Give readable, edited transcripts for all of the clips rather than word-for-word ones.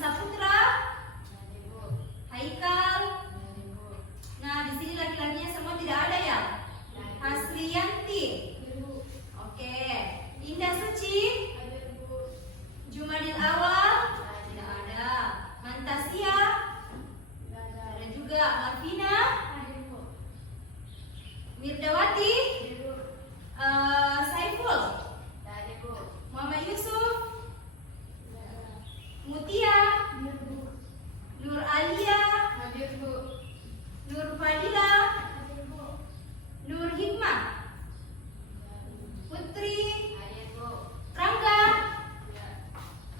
Saputra, Haikal. Nah, di sini laki-lakinya semua tidak ada ya? Hasriyanti. Oke. Indah Suci, Jumadil Awal, tidak ada. Mantasia, ada juga. Malvina, Mirdawati, Saiful, Muhammad Yusuf, Mutia, Nur Alia, Nur Fadila, Nur Hikmah, Putri, Rangga,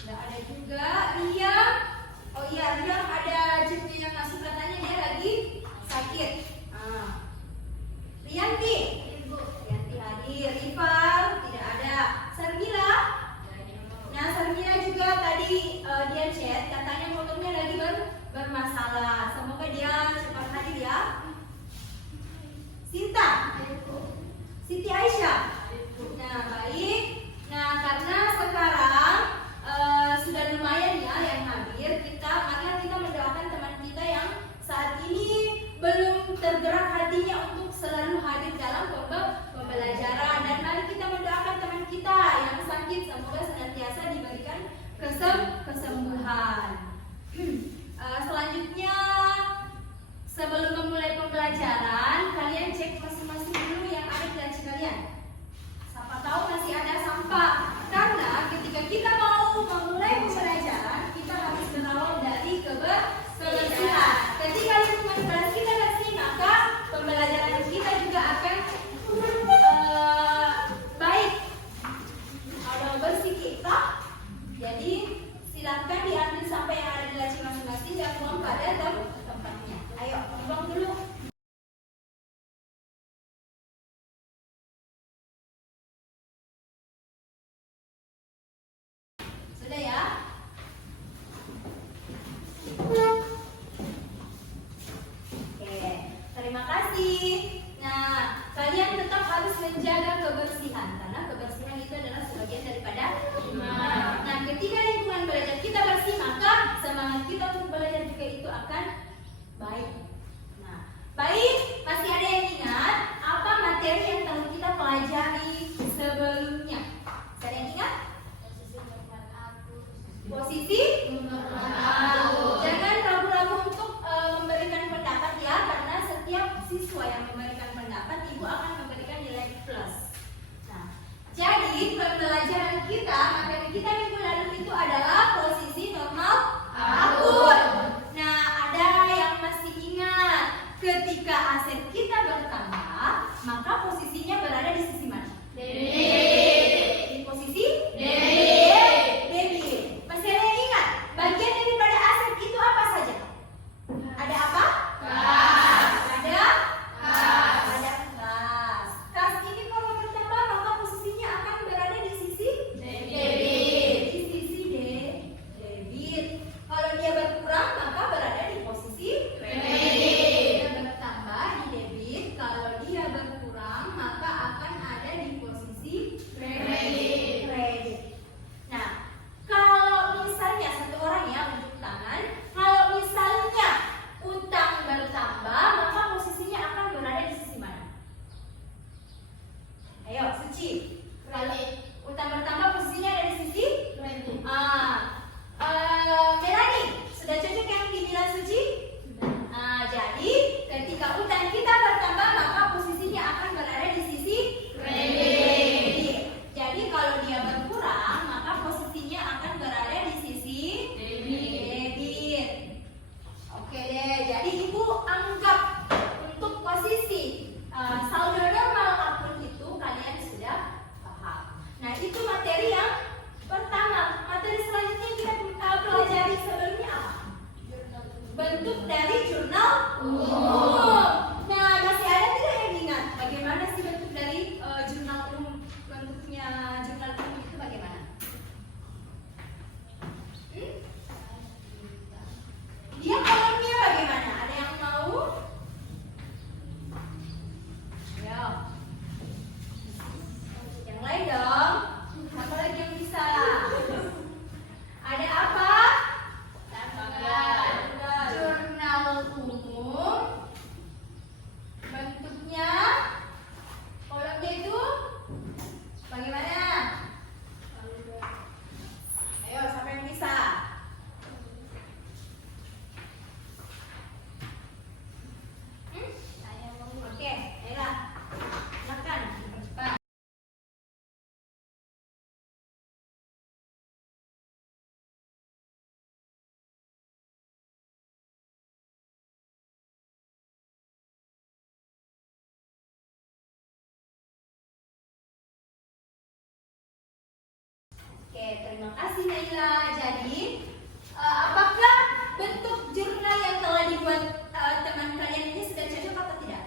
tidak ada juga. Ria, oh iya, Ria ada jadinya yang masuk katanya dia lagi sakit. Rianti, Rianti hadir. Rival, tidak ada. Sarmila, nah Sarmila juga tadi dia chat katanya motornya lagi bermasalah. Semoga dia cepat hadir ya. Sinta, Siti Aisyah. Nah baik. Nah karena sekarang sudah lumayan ya yang hadir, marilah kita mendoakan teman kita yang saat ini belum tergerak hatinya untuk selalu hadir dalam pembelajaran, dan mari kita mendoakan teman kita yang sakit semoga senantiasa diberikan kesembuhan. Selanjutnya sebelum memulai pembelajaran, kalian cek masing-masing dulu yang ada di laci kalian. Siapa tahu masih ada sampah. Karena ketika kita mau memulai pembelajaran, kita harus berawal dari kebersihan. Ketika lingkungan kelas kita bersih, maka pembelajaran kita juga akan baik. Kalau bersih kita, jadi silakan diambil sampai yang ada di laci masing-masing dan buang pada tempatnya. Ayo, buang dulu. Sudah ya? Oke, terima kasih. Nah, kalian tetap harus menjaga kebersihan karena kebersihan itu adalah sebagian daripada iman. Nah, ketika lingkungan belajar kita bersih, maka semangat kita untuk belajar juga itu akan baik. Nah, baik, masih ada yang ingat apa materi yang telah kita pelajari sebelumnya? Ada yang ingat? Posisi jangan ragu-ragu untuk memberikan pendapat ya, karena setiap siswa yang memberikan pendapat ibu akan memberikan nilai plus. Nah, jadi pembelajaran kita materi kita minggu lalu itu adalah posisi normal akut. Nah, ada yang masih ingat ketika aset kita bertambah, maka posisinya berada di sisi mana? Di posisi debit. Masih ada yang ingat bagian daripada Terima kasih Naila. Jadi, apakah bentuk jurnal yang telah dibuat teman kalian ini sudah cocok atau tidak?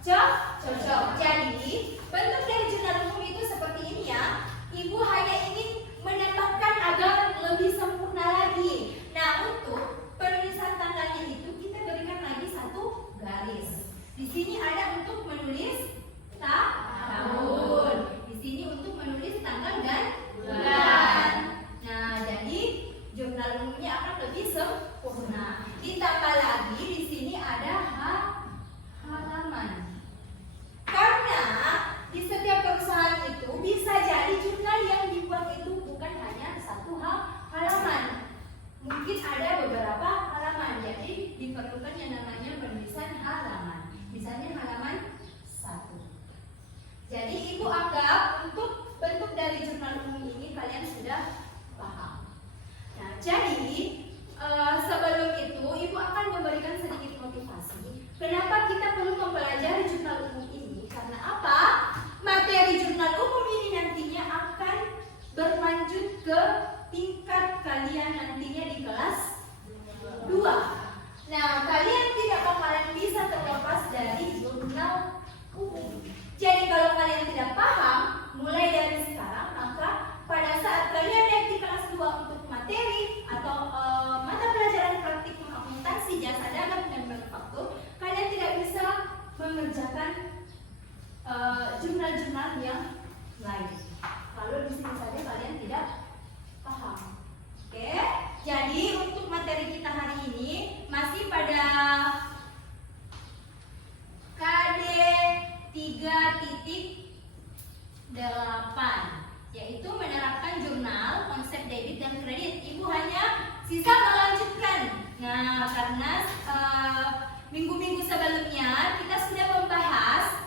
Sudah? Cocok. Jadi, bentuk dari jurnal umum itu seperti ini ya. Ibu hanya ingin menambahkan agar lebih sempurna lagi. Nah, untuk penulisan tanggalnya itu kita berikan lagi satu garis. Di sini ada untuk menulis tahun. Di sini untuk menulis tanggal dan bulan. Nah, jadi jurnal umumnya akan lebih sempurna. Ditambah lagi di sini ada halaman. Karena di setiap perusahaan itu bisa jadi jurnal yang dibuat itu bukan hanya satu halaman. Mungkin ada beberapa halaman, jadi diperlukan yang namanya penulisan halaman. Misalnya halaman 1. Jadi ibu anggap untuk bentuk dari jurnal umum ini kalian sudah paham. Nah, jadi sebelum itu ibu akan memberikan sedikit motivasi. Kenapa kita perlu mempelajari jurnal umum ini? Karena apa? Materi jurnal umum ini nantinya akan berlanjut ke tingkat kalian nantinya di kelas 2. Nah, kalian tidak bakalan bisa terlepas dari jurnal umum. Jadi kalau kalian tidak paham mulai dari sekarang, maka pada saat kalian naik di kelas 2 untuk materi atau mata pelajaran praktikum akuntansi, jasa dagang dan manufaktur, kalian tidak bisa mengerjakan jurnal-jurnal yang lain. Kalau di sini saja kalian tidak paham. Oke? Jadi untuk materi kita hari ini masih pada KD 3.8, yaitu menerapkan jurnal, konsep debit dan kredit. Ibu hanya sisa melanjutkan. Nah, karena minggu-minggu sebelumnya kita sudah membahas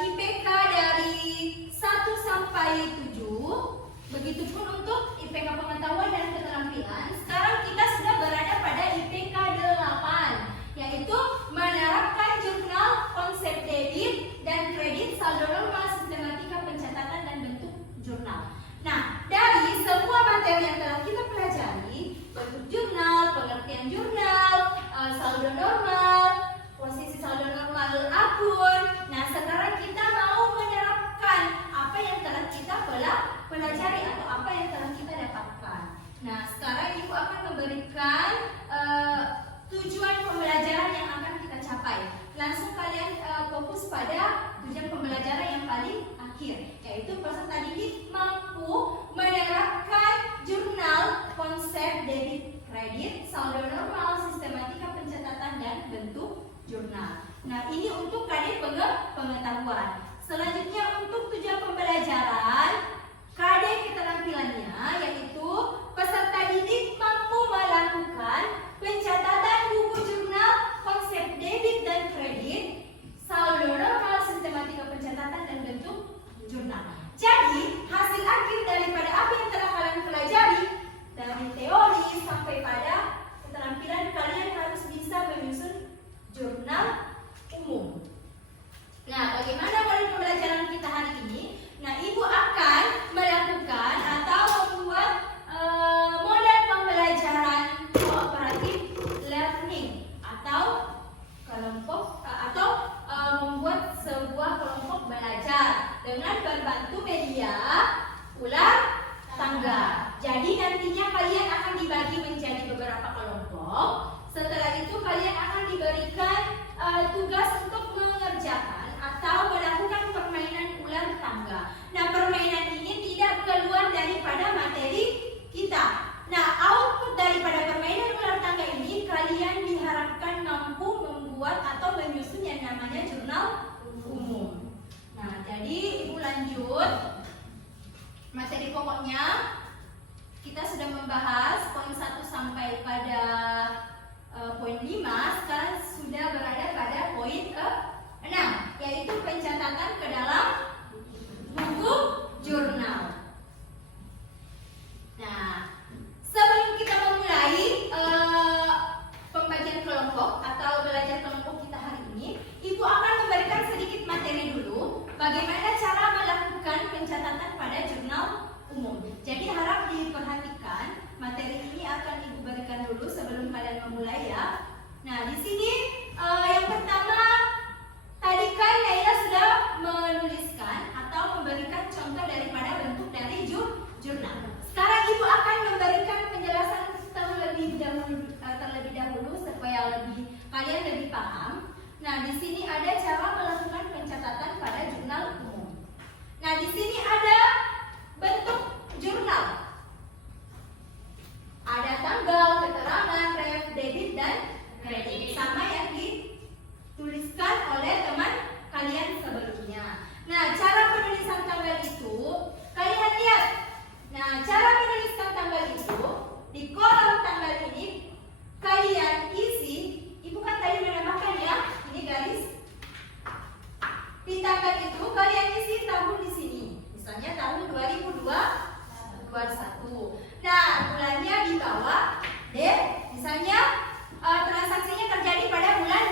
IPK dari 1 sampai 7. Begitupun untuk IPK pengetahuan dan keterampilan. Sekarang kita sudah berada pada IPK 8, yaitu menerapkan jurnal, konsep debit dan kredit, saldo normal, sistematika pencatatan dan bentuk jurnal. Nah, dari semua materi yang telah kita pelajari, bentuk jurnal, pengertian jurnal, saldo normal, posisi saldo normal akun. Nah, sekarang kita mau menerapkan apa yang telah kita pelajari atau apa yang telah kita dapatkan. Nah, sekarang ibu akan memberikan tujuan pembelajaran yang akan kita capai. Langsung kalian fokus pada tujuan pembelajaran yang paling akhir, yaitu peserta didik mampu menerapkan jurnal, konsep debit kredit, saldo normal, sistematika pencatatan dan bentuk jurnal. Nah, ini untuk KD pengetahuan. Selanjutnya untuk tujuan pembelajaran, KD keterampilannya, yaitu peserta didik mampu melakukan pencatatan buku jurnal, konsep debit dan kredit, saldo normal, sistematika pencatatan dan bentuk jurnal. Jadi, hasil akhir daripada apa yang telah kalian pelajari, dari teori sampai pada keterampilan, kalian harus bisa menyusun jurnal umum. Nah, bagaimana model pembelajaran kita hari ini? Nah, ibu akan melakukan atau membuat model pembelajaran cooperative learning atau kelompok atau membuat sebuah kelompok belajar dengan berbantu media ular tangga. Jadi nantinya kalian akan dibagi menjadi beberapa kelompok. Setelah itu kalian akan diberikan tugas untuk mengerjakan atau melakukan permainan ular tangga. Nah, permainan ini tidak keluar daripada materi kita. Nah, output daripada permainan ular tangga ini kalian diharapkan mampu membuat atau menyusun yang namanya jurnal umum. Nah, jadi ibu lanjut. Materi pokoknya kita sudah membahas poin 1 sampai pada poin 5. Sekarang sudah berada pada poin 6, yaitu pencatatan ke dalam buku jurnal. Nah, sebelum kita memulai pembagian kelompok atau belajar kelompok kita hari ini, ibu akan memberikan sedikit materi dulu bagaimana cara melakukan pencatatan pada jurnal umum. Nah, di sini yang pertama tadi kan Naila sudah menuliskan atau memberikan contoh daripada bentuk dari jurnal. Sekarang Ibu akan memberikan penjelasan terlebih dahulu supaya kalian lebih paham. Nah, di sini ada cara melakukan pencatatan pada jurnal umum. Nah, di sini ada bentuk jurnal. Ada tanggal, keterangan, ref, debit, dan kredit. Sama yang dituliskan oleh teman kalian sebelumnya. Nah, cara penulisan tanggal itu, kalian lihat. Nah, cara menuliskan tanggal itu, di kolom tanggal ini, kalian isi, Ibu kan tadi menambahkan ya, ini garis. Di tanggal itu, kalian isi tahun di sini. Misalnya tahun 2021. Nah, bulannya di bawah D. Misalnya transaksinya terjadi pada bulan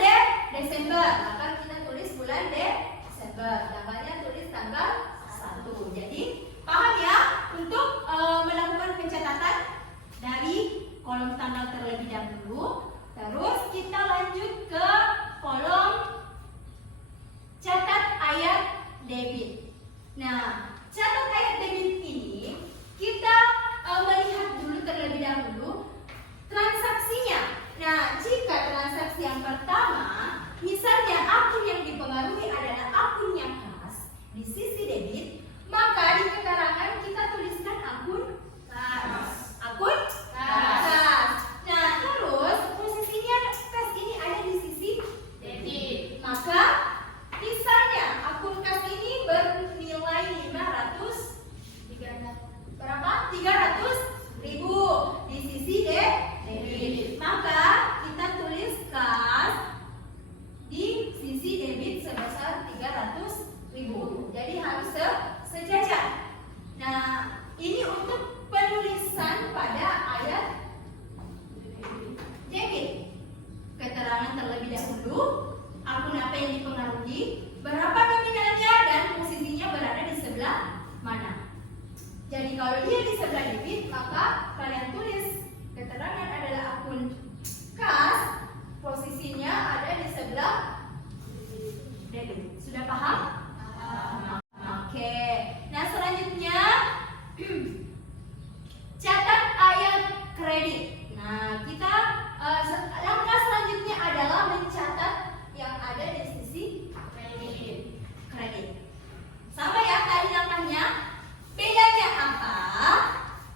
Desember, maka kita tulis bulan Desember. Tanggalnya tulis tanggal 1. Jadi paham ya untuk melakukan pencatatan dari kolom tanggal terlebih dahulu. Terus kita lanjut ke kolom catat ayat debit. Nah, catat ayat debit ini kita melihat dulu terlebih dahulu transaksinya. Nah, jika transaksi yang pertama, misalnya akun yang dipengaruhi adalah akun yang kas di sisi debit, maka di keterangan kita tuliskan akun kas. Akun kas. Nah, terus posisinya kas ini ada di sisi debit. Maka misalnya akun kas ini bernilai 300.000 di sisi debit. Maka kita tulis kas di sisi debit sebesar 300.000. Jadi harus sejajar. Nah, ini untuk penulisan pada ayat debit. Keterangan terlebih dahulu, akun apa yang dipengaruhi, berapa nominalnya, dan posisinya berada di sebelah mana. Jadi kalau dia di sebelah debit, maka kalian tulis keterangan adalah akun kas, posisinya ada di sebelah debit. Sudah paham? Oke. Nah, selanjutnya catat ayat kredit. Nah, kita langkah selanjutnya adalah mencatat yang ada di sisi kredit. Sama ya tadi langkahnya. Bedanya apa?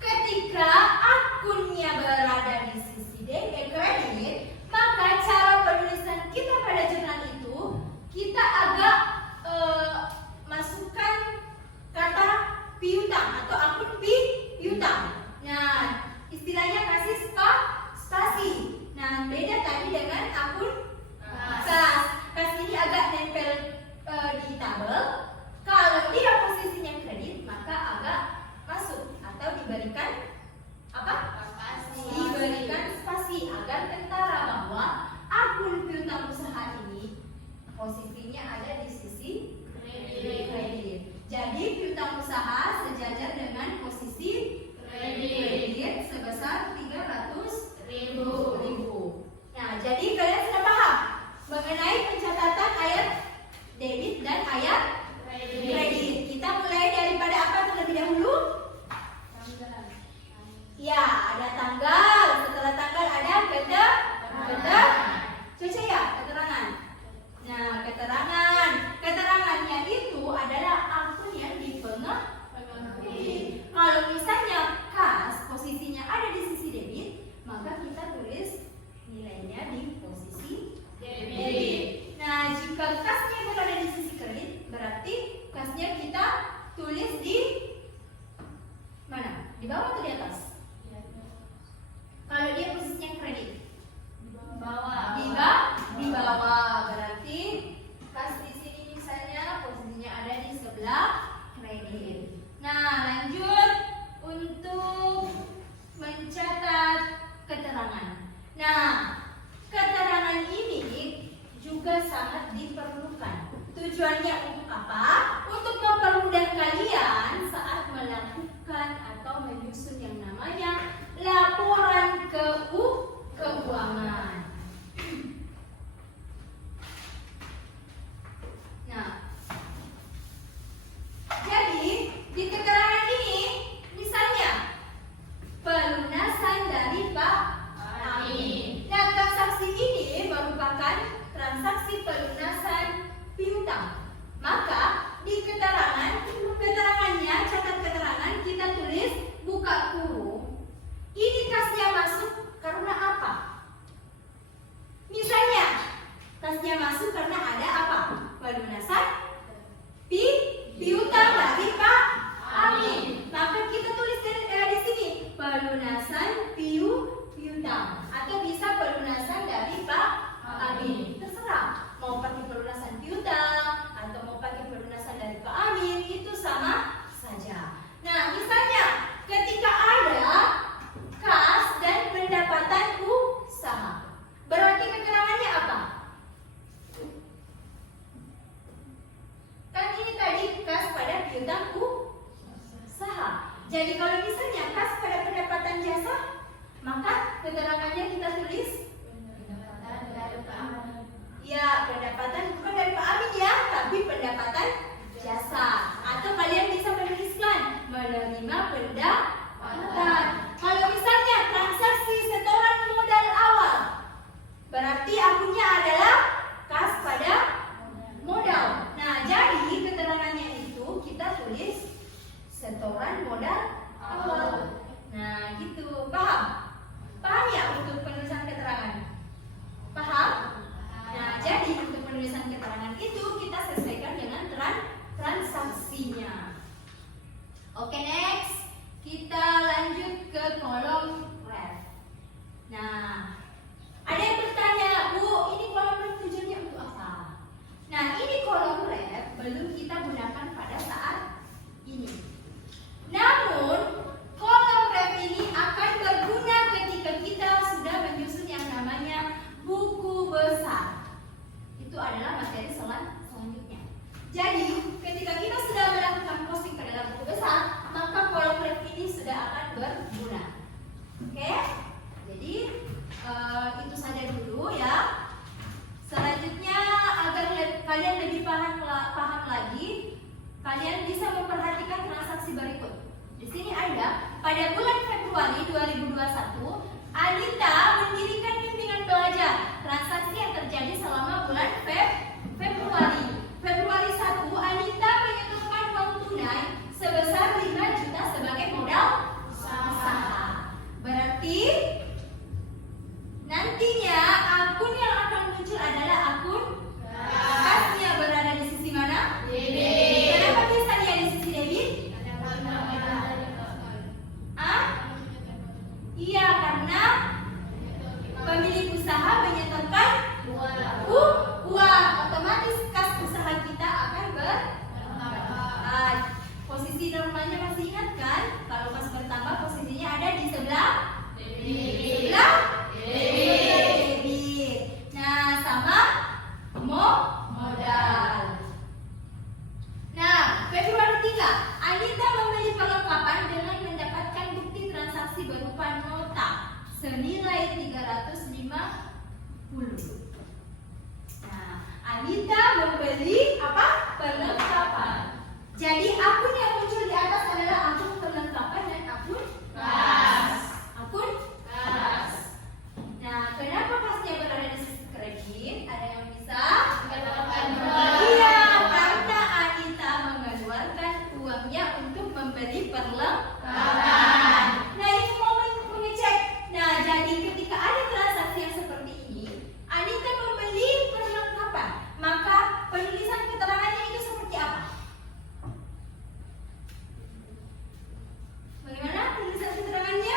Ketika akunnya berada di sisi kredit, maka cara penulisan kita pada jurnal itu kita agak masukkan kata piutang atau akun piutang. Nah, istilahnya kasih spasi. Nah, beda tadi dengan akun kas. Kas ini agak nempel di tabel. Kalau dia posisinya kredit, maka agak masuk atau diberikan apa? Diberikan spasi agar kentara bahwa akun piutang usaha ini posisinya ada di sisi kredit. Jadi piutang usaha sejajar dengan posisi kredit sebesar 300.000. Nah, jadi kalian sudah paham mengenai pencatatan ayat debit dan ayat kredit. Kita mulai daripada apa terlebih dahulu? Tanggal. Ya, ada tanggal. Setelah tanggal ada Caca ya, keterangan. Nah, keterangannya itu adalah akun yang dipengaruhi. Kalau misalnya kas posisinya ada di sisi debit, maka kita tulis nilainya di posisi debit. Nah, jika kasnya berada di sisi kredit, berarti kasnya kita tulis di mana? Di bawah atau di atas? Kalau dia posisinya kredit, di bawah. Berarti kas di sini misalnya posisinya ada di sebelah kredit. Nah, lanjut untuk mencatat keterangan. Nah, keterangan ini juga sangat diperlukan. Tujuannya untuk apa? Untuk mempermudah kalian saat melakukan atau menyusun yang namanya pelunasan piutang atau bisa pelunasan dari Pak Amin. Terserah mau pakai pelunasan piutang atau mau pakai pelunasan dari Pak Amin, itu sama saja. Nah, misalnya ketika ada kas dan pendapatan usaha, berarti keterangannya apa? Kan ini tadi kas pada piutang usaha. Jadi kalau misalnya kas pada pendapatan jasa, maka keterangannya kita tulis pendapatan dari Pak Amin. Ya, pendapatan bukan dari Pak Amin ya, tapi pendapatan jasa. Atau kalian bisa menuliskan menerima pendapatan. Kalau misalnya transaksi setoran modal awal, berarti akunnya adalah kas pada modal. Nah, jadi keterangannya itu kita tulis setoran modal awal. Nah, gitu. Paham? Paham ya untuk penulisan keterangan? Paham? Nah, jadi untuk penulisan keterangan itu kita selesaikan dengan transaksinya. Oke, next. Kita lanjut ke kolom ref. Nah, ada yang bertanya, Bu, ini kolom ref tujuannya untuk apa? Nah, ini kolom ref belum kita gunakan pada saat ini. Namun, kolom ref ini akan berguna ketika kita sudah menyusun yang namanya buku besar. Itu adalah materi selanjutnya. Jadi, ketika kita sudah melakukan posting ke dalam buku besar, maka kolom ref ini sudah akan berguna. Oke? Jadi, itu saja dulu ya. Selanjutnya, agar kalian lebih paham lagi, kalian bisa memperhatikan transaksi berikut. Di sini ada, pada bulan Februari 2021, Anita mendirikan bimbingan belajar. Transaksi yang terjadi selama bulan Februari. Februari 1, Anita menyetorkan uang tunai sebesar 5 juta sebagai modal usaha. Berarti nantinya akun yang akan muncul adalah akun kasnya berada di sisi mana? Debit. Kenapa bisa dia di sisi debit? Iya, karena pemilik usaha menyetorkan uang, otomatis kas usaha kita akan bertambah. Posisi normalnya masih ingat kan? Kalau kas bertambah posisinya ada di sebelah debit. Nah, sama modal. Nah, Februari 3, Anita membeli perlengkapan dengan mendapatkan bukti transaksi berupa nota senilai 350. Nah, Anita membeli apa? Perlengkapan. Jadi akun yang muncul di atas adalah akun perlengkapan dan akun kas. Akun kas. Nah, kenapa kasnya berada di sisi kredit? Ada yang bisa? Iya, karena Anita mengeluarkan uangnya untuk membeli perlengkapan. Nah, ini momen mengecek. Nah, jadi ketika ada transaksi yang seperti ini, Anita membeli perlengkapan, maka penulisan keterangannya itu seperti apa? Bagaimana penulisan keterangannya?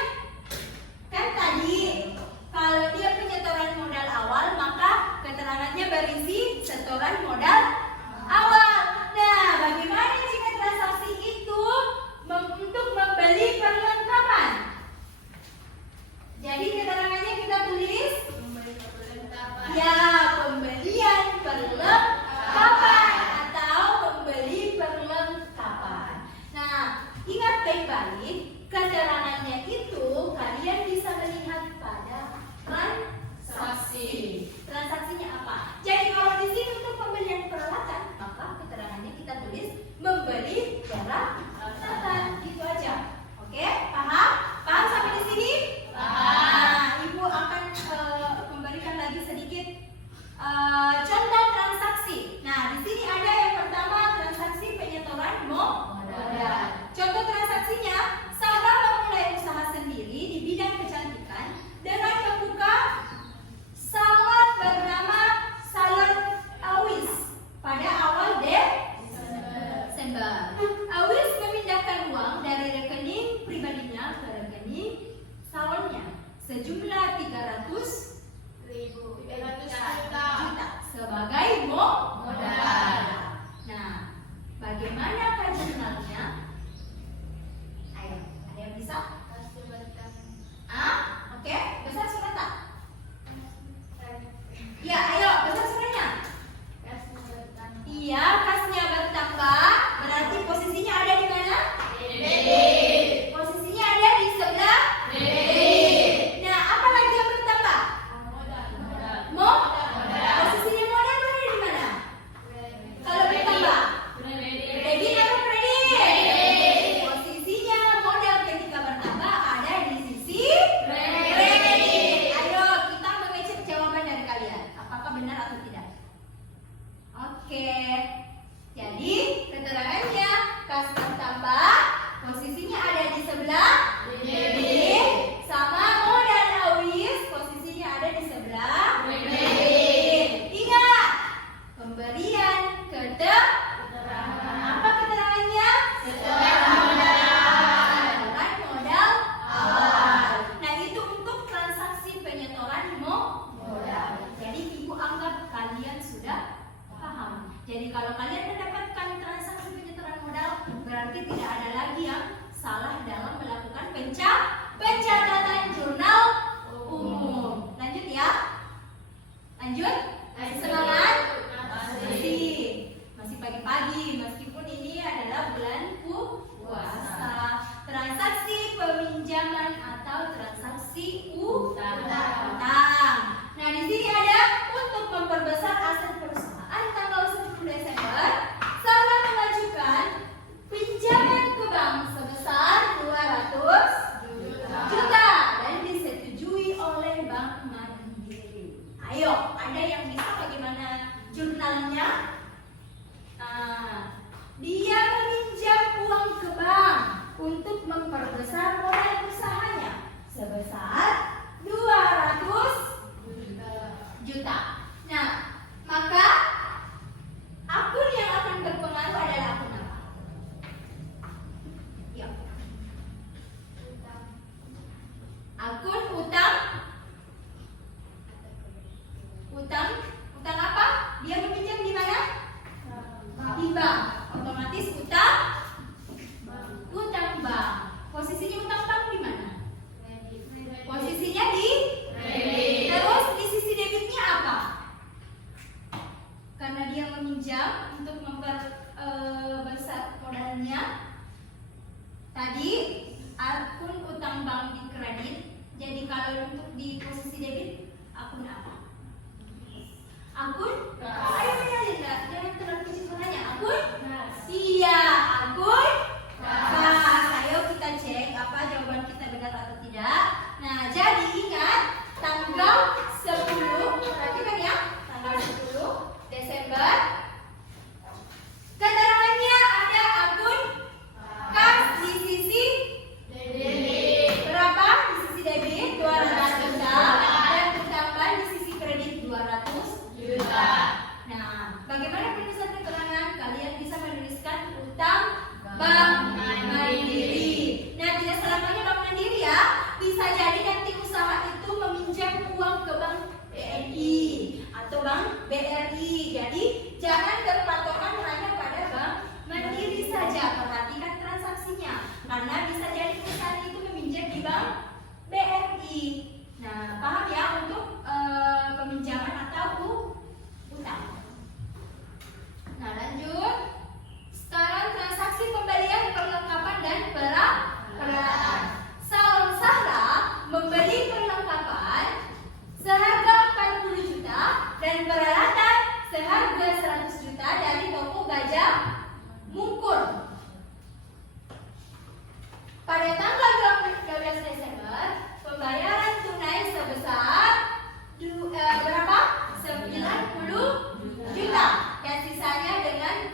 sejumlah 300.000 juta sebagai modal. Nah, bagaimanakah jurnalnya? Ayo, ada yang bisa? Oke, besar surat tak? Ya, ayo, besar suratnya. Iya, kasnya bertambah, berarti posisinya ada di mana? Posisinya ada di sebelah. Nah, apa lagi yang bertambah? Posisinya modal berada di mana? Kalau bertambah, debit atau kredit? Posisinya modal ketika bertambah ada di sisi kredit. Ayo, kita mengecek jawaban dari kalian. Apakah benar atau tidak? Oke. Jadi, keterangannya kas bertambah, posisinya ada di sebelah debit, sama modal awis, posisinya ada di sebelah kredit. Ingat, pemberian apa keterangannya? Setoran modal awal. Nah, itu untuk transaksi penyetoran modal. Jadi ibu anggap kalian sudah paham. Jadi kalau kalian mendapatkan transaksi penyetoran modal, berarti tidak ada lagi yang salah dalam melakukan pencatatan jurnal umum. Lanjut ya. Lanjut. Semangat. Masih pagi-pagi, meskipun ini adalah bulan puasa. Transaksi peminjaman atau transaksi utang. Nah, di sini ada untuk memperbesar aset perusahaan tanggal 10 Desember, salah mengajukan pinjaman ke bank sebesar 200 juta dan disetujui oleh Bank Mandiri. Ayo, ada yang bisa bagaimana jurnalnya? Dia meminjam uang ke bank untuk memperbesar modal usahanya sebesar 200 juta. Nah, maka akun yang akan berpengaruh adalah akun apa? Ya. Akun utang. Utang apa? Dia meminjam di mana? Di bank. Otomatis utang bank. Posisinya utang bank di mana? Posisinya di kredit. Terus di sisi debitnya apa? Karena dia meminjam untuk memperbesar modalnya. Tadi akun utang bank di kredit. Jadi kalau untuk di posisi debit, akun apa? Akun? Ayo benerin, jangan terlalu kecil suaranya. Akun? Iya, akun kas. Ayo kita cek apa jawaban kita benar atau tidak. Nah, jadi ingat tanggal 10, perhatikan ya, tanggal 10 Desember. Keterangannya ada akun kas di sisi debit. Berapa? Di sisi debit 200 juta dan ditambah di sisi kredit 200 juta. Nah, bagaimana penulisan keterangan? Kalian bisa menuliskan utang Bank Mandiri. Nah, tidak selamanya Bank Mandiri ya. Bisa jadi nanti usaha itu meminjam uang ke Bank BNI atau Bank BRI. Jadi jangan berpatokan hanya pada Bank Mandiri saja. Perhatikan transaksinya, karena bisa jadi perusahaan itu meminjam di Bank BRI. Nah, paham ya untuk peminjaman atau utang. Nah, lanjut. Sekarang transaksi pembelian, perlengkapan dan peralatan. Sarah membeli perlengkapan seharga 40 juta dan peralatan seharga 100 juta dari toko Gajah Mungkur. Pada tanggal 12 Desember, pembayaran tunai sebesar berapa? 90 juta dan sisanya dengan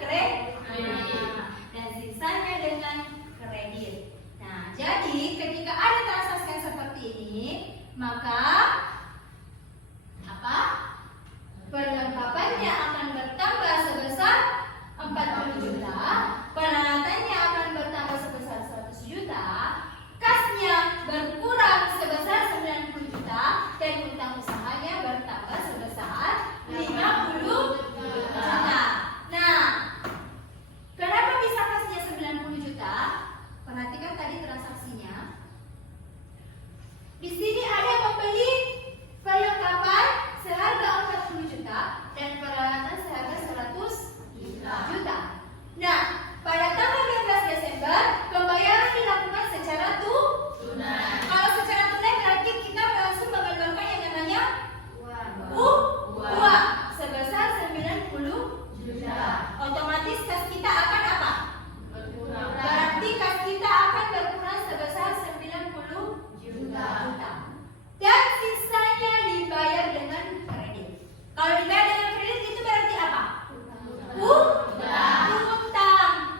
kredit. Nah, jadi ketika ada transaksi yang seperti ini, maka apa? Perlengkapannya akan bertambah sebesar 40 juta, peralatannya akan bertambah sebesar 100 juta, kasnya berkurang sebesar 90 juta. Di sini ada membeli perlengkapan seharga 40 juta dan peralatan seharga 100 juta. Nah, pada tanggal 12 Desember pembayaran dilakukan secara tunai. Kalau secara tunai berarti kita langsung mengeluarkan yang namanya uang sebesar 90 juta. Otomatis kas kita akan apa? Berarti kas kita akan berkurang sebesar 90 juta. Dan sisanya dibayar dengan kredit. Kalau dibayar dengan kredit itu berarti apa? Utang.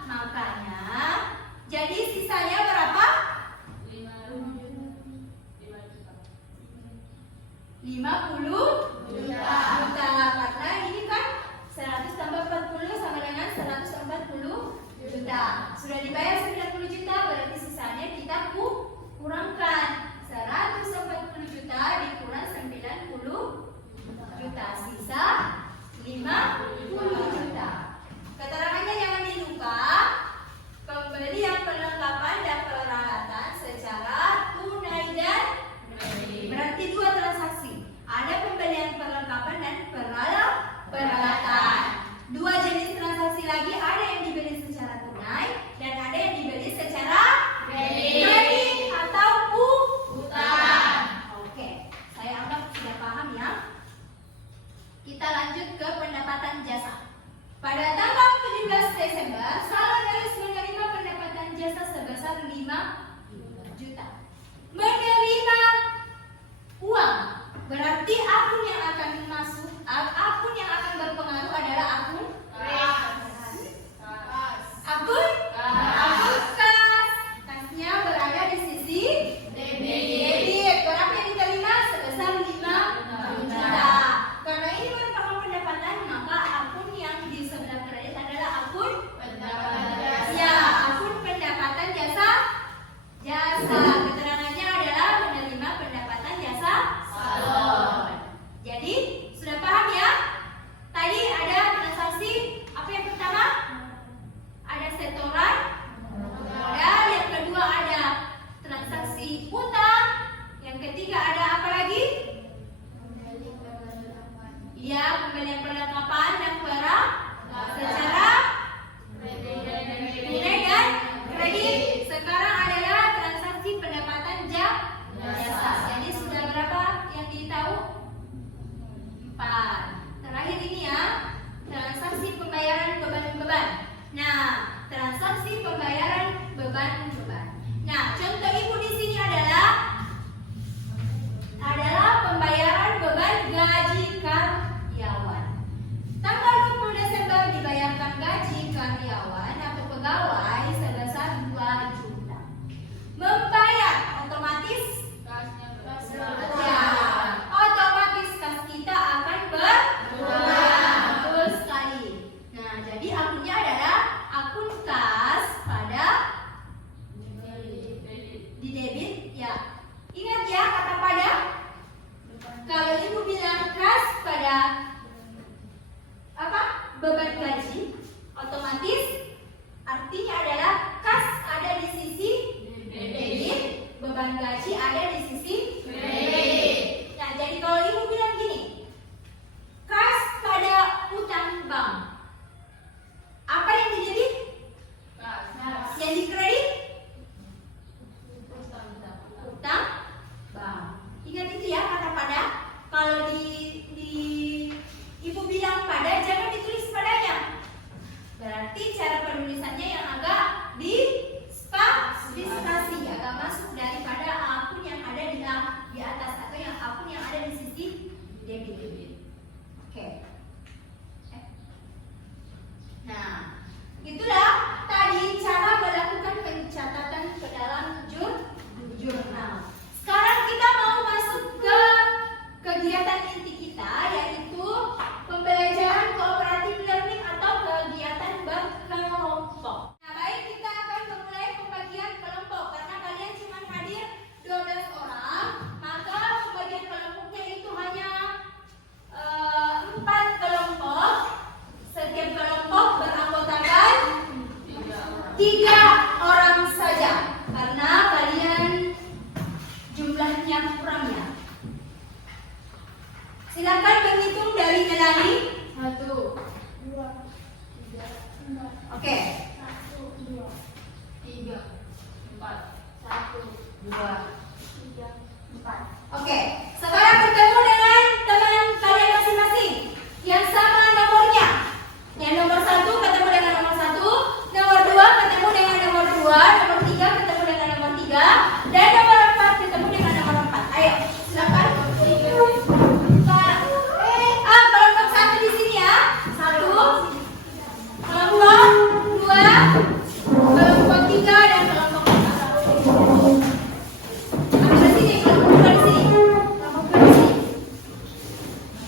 Makanya jadi sisanya berapa? 50 juta. Karena ini kan 100 tambah 40 sama dengan 140 juta. Sudah dibayar 90 juta, berarti sisanya kita kurangkan 140 juta dikurang 90 juta, sisa 50 juta. Keterangannya jangan dilupa. Pembelian perlengkapan dan peralatan secara tunai dan berarti dua transaksi. Ada pembelian perlengkapan dan peralatan. Dua jenis transaksi lagi, ada yang dibeli secara tunai dan ada yang dibeli secara kredit atau utang. Oke, saya anggap sudah paham ya. Kita lanjut ke pendapatan jasa. Pada tanggal 17 Desember, Salon harus menerima pendapatan jasa sebesar 5 juta. Menerima uang berarti akun yang akan masuk, akun yang akan berpengaruh adalah akun kas. Kasnya berada di sisi debit. Berapa yang diterima? Sebesar 5 juta. Karena ini merupakan pendapatan, maka akun yang di sebelah kredit adalah akun akun pendapatan jasa. Keterangannya adalah menerima pendapatan jasa salon. Jadi sudah paham ya? Tadi ada transaksi apa yang pertama? Ada setoran modal, yang kedua ada transaksi utang, yang ketiga ada apa lagi? Ya, pembelian perlengkapan dan barang secara tunai dan kredit. Sekarang adalah transaksi pendapatan jasa. Jadi sudah berapa yang ditahu? 4. Terakhir ini ya, transaksi pembayaran beban-beban. Nah, transaksi pembayaran beban-beban. Nah, contoh ibu di sini adalah pembayaran beban gaji karyawan. Tanggal 20 Desember dibayarkan gaji karyawan atau pegawai sebesar 2 juta. Membayar otomatis otomatis kas kita akan berkurang. Betul sekali. Nah, jadi akunnya adalah akun kas pada di debit ya. Ingat ya kata pada. Kalau ibu bilang kas pada apa? Beban gaji, otomatis artinya adalah kas ada di sisi debit, beban gaji ada di sisi kredit. Nah, jadi kalau ibu bilang gini, kas pada utang bank, apa yang di debit? Yang di kredit? Utang bank. Ingat itu ya kata pada. Kalau di ibu bilang pada, jangan ditulis padanya. Berarti cara penulisannya yang agak dispasi, agak masuk daripada akun yang ada di yang kurangnya. Silakan menghitung dari Melani. 1, 2, 3, 4. Oke. 1, 2, 3, 4. 1, 2, 3, 4. Oke. Sekarang bertemu dengan teman kalian masing-masing yang sama nomornya. Yang nomor 1 ketemu dengan nomor 1, nomor 2 ketemu dengan nomor 2, nomor 3 ketemu dengan nomor 3, dan nomor 4 ketemu dengan nomor 4. Ayo, silakan. Kelompok 1 di sini ya. 1, kelompok 2, kelompok 3, dan kelompok 4. Ambil di sini, kelompok 2 di sini. Kelompok 2 di sini.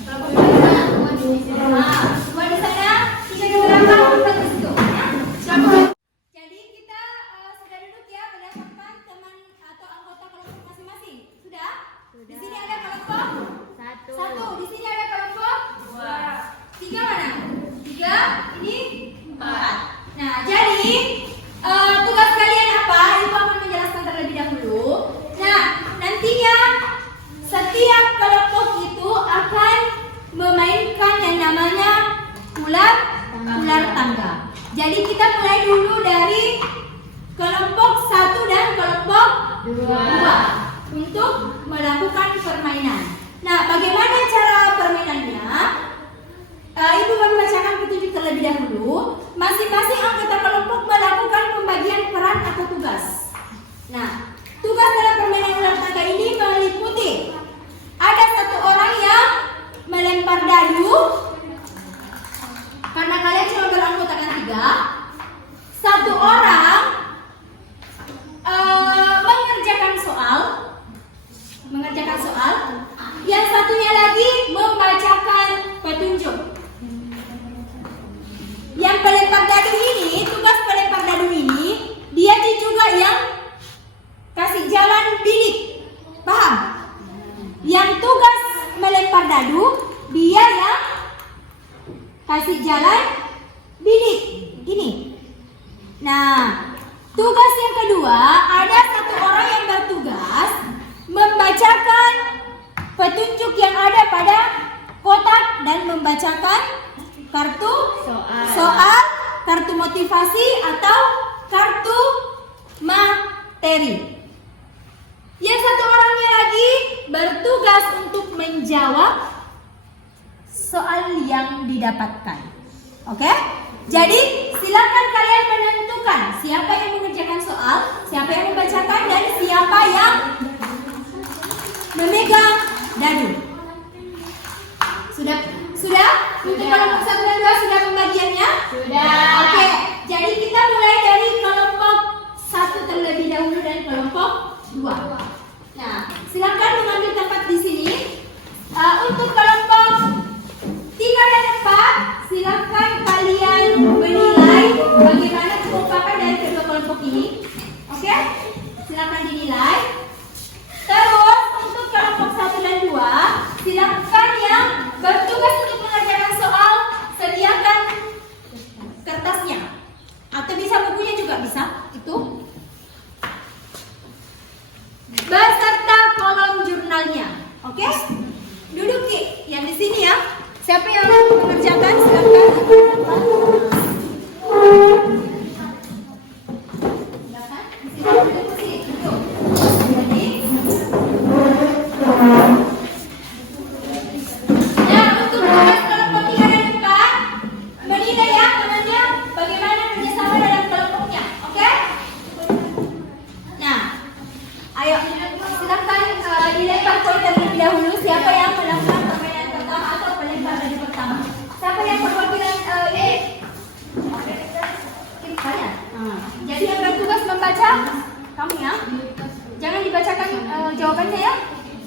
Kelompok 2 di sana. Dua di sana, 3 di belakang, 4 di situ. Ya. Jadi kita sudah duduk ya berdasarkan teman atau anggota kelompok masing-masing. Sudah? Di sini ada kelompok 1. Di sini ada kelompok 2. 3 mana? 3. Ini 4. Nah, jadi tugas kalian apa? Ibu akan menjelaskan terlebih dahulu. Nah, nantinya setiap kelompok itu akan memainkan yang namanya ular tangga. Jadi kita mulai dulu dari kelompok 1 dan kelompok 2 untuk melakukan permainan. Nah, bagaimana cara permainannya? Ibu membacakan petunjuk terlebih dahulu. Masing-masing anggota kelompok melakukan pembagian peran atau tugas. Nah, tugas dalam permainan ular tangga ini meliputi ada satu orang yang melempar dadu. Karena kalian cuma beranggotakan 3. Satu orang mengerjakan soal. Yang satunya lagi membacakan petunjuk. Yang pelempar dadu ini, tugas pelempar dadu ini, dia juga yang kasih jalan bilik. Paham? Yang tugas melempar dadu, dia yang kasih jalan bilik. Ini. Nah, tugas yang kedua, ada satu orang yang bertugas membacakan petunjuk yang ada pada kotak dan membacakan kartu soal, kartu motivasi atau kartu materi. Yang satu orangnya lagi bertugas untuk menjawab soal yang didapatkan. Oke? Jadi silakan kalian menentukan siapa yang mengerjakan soal, siapa yang membacakan, dan siapa yang memegang dadu. Sudah? Untuk kelompok 1 dan 2 sudah pembagiannya? Sudah. Oke, jadi kita mulai dari kelompok 1 terlebih dahulu dan kelompok 2. Nah, silakan mengambil tempat di sini. Untuk kelompok 3 dan 4, silakan kalian menilai bagaimana kekompakan dari kedua kelompok ini. Oke? Silakan dinilai. Terus untuk kelompok 1 dan 2, silakan yang bertugas untuk mengerjakan soal sediakan kertasnya atau bisa bukunya juga bisa itu beserta kolom jurnalnya. Oke? Duduk Ki, yang di sini ya. Siapa yang mengerjakan silakan. Silakan. Di sini duduk di sini. Duduk. Jadi untuk tugas kelompok 3 dan 4 menilai ya temannya bagaimana kerjasama dalam kelompoknya. Oke? Nah, ayo silakan dilempar poin terlebih dahulu. Siapa yang melakukan permainan pertama atau pelempar dari pertama? Siapa yang perwakilan ini? Kalian. Jadi yang bertugas membaca kamu ya. Jangan dibacakan jawabannya ya,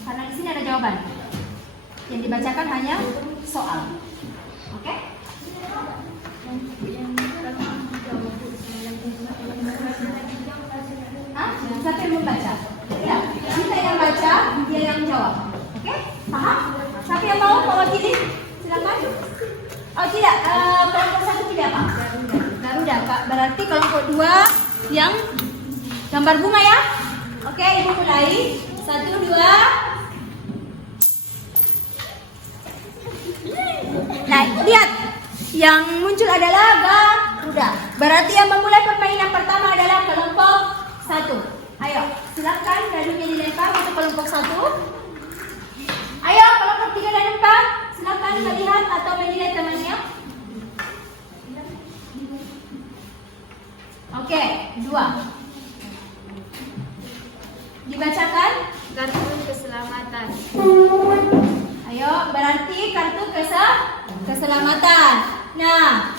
karena di sini ada jawaban. Yang dibacakan hanya soal. Oke? Siapa yang membaca? Ya, kita yang baca, dia yang jawab. Oke? Paham? Siapa yang mau mewakili? Silakan. Oh tidak, kelompok 1 tidak Pak. Garuda Pak. Berarti kelompok 2 yang gambar bunga ya. Oke, Ibu mulai. 1, 2. Yang muncul adalah Garuda. Berarti yang memulai permainan pertama adalah kelompok 1. Ayo, silakan gadunya dilempar untuk kelompok 1. Ayo, kelompok 3 dan 4, silakan melihat atau menilai temannya. Oke, 2. Dibacakan. Kartu keselamatan. Ayo, berarti kartu keselamatan. Nah,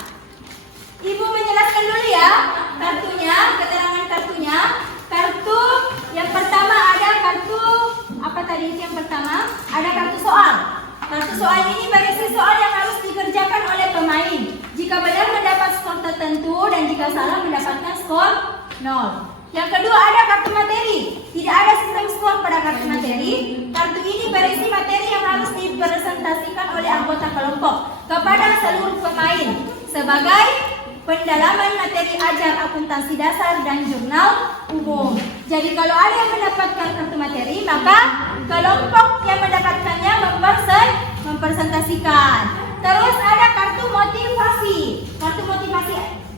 Ibu menjelaskan dulu ya kartunya, keterangan kartunya. Kartu yang pertama ada kartu apa tadi yang pertama? Ada kartu soal. Kartu soal ini berisi soal yang harus dikerjakan oleh pemain. Jika benar mendapat skor tertentu dan jika salah mendapatkan skor 0. Yang kedua ada kartu materi. Tidak ada sistem skor pada kartu materi. Kartu ini berisi materi yang harus dipresentasikan oleh anggota kelompok kepada seluruh pemain sebagai pendalaman materi ajar akuntansi dasar dan jurnal umum. Jadi kalau ada yang mendapatkan kartu materi, maka kelompok yang mendapatkannya mempresentasikan. Terus ada kartu motivasi. Kartu motivasi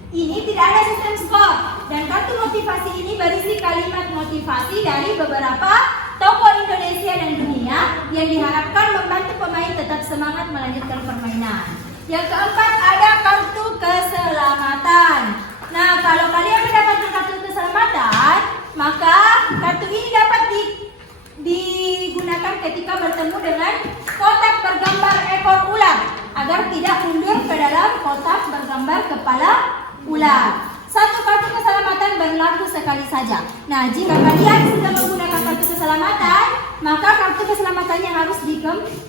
ini tidak ada sistem skor dan kartu motivasi ini berisi kalimat motivasi dari beberapa tokoh Indonesia dan dunia yang diharapkan membantu pemain tetap semangat melanjutkan permainan. Yang keempat ada kartu keselamatan. Nah, kalau kalian mendapatkan kartu keselamatan, maka kartu ini dapat digunakan ketika bertemu dengan kotak bergambar ekor ular agar tidak mundur ke dalam kotak bergambar kepala ular. Satu kartu keselamatan berlaku sekali saja. Nah, jika kalian sudah menggunakan kartu keselamatan, maka kartu keselamatannya harus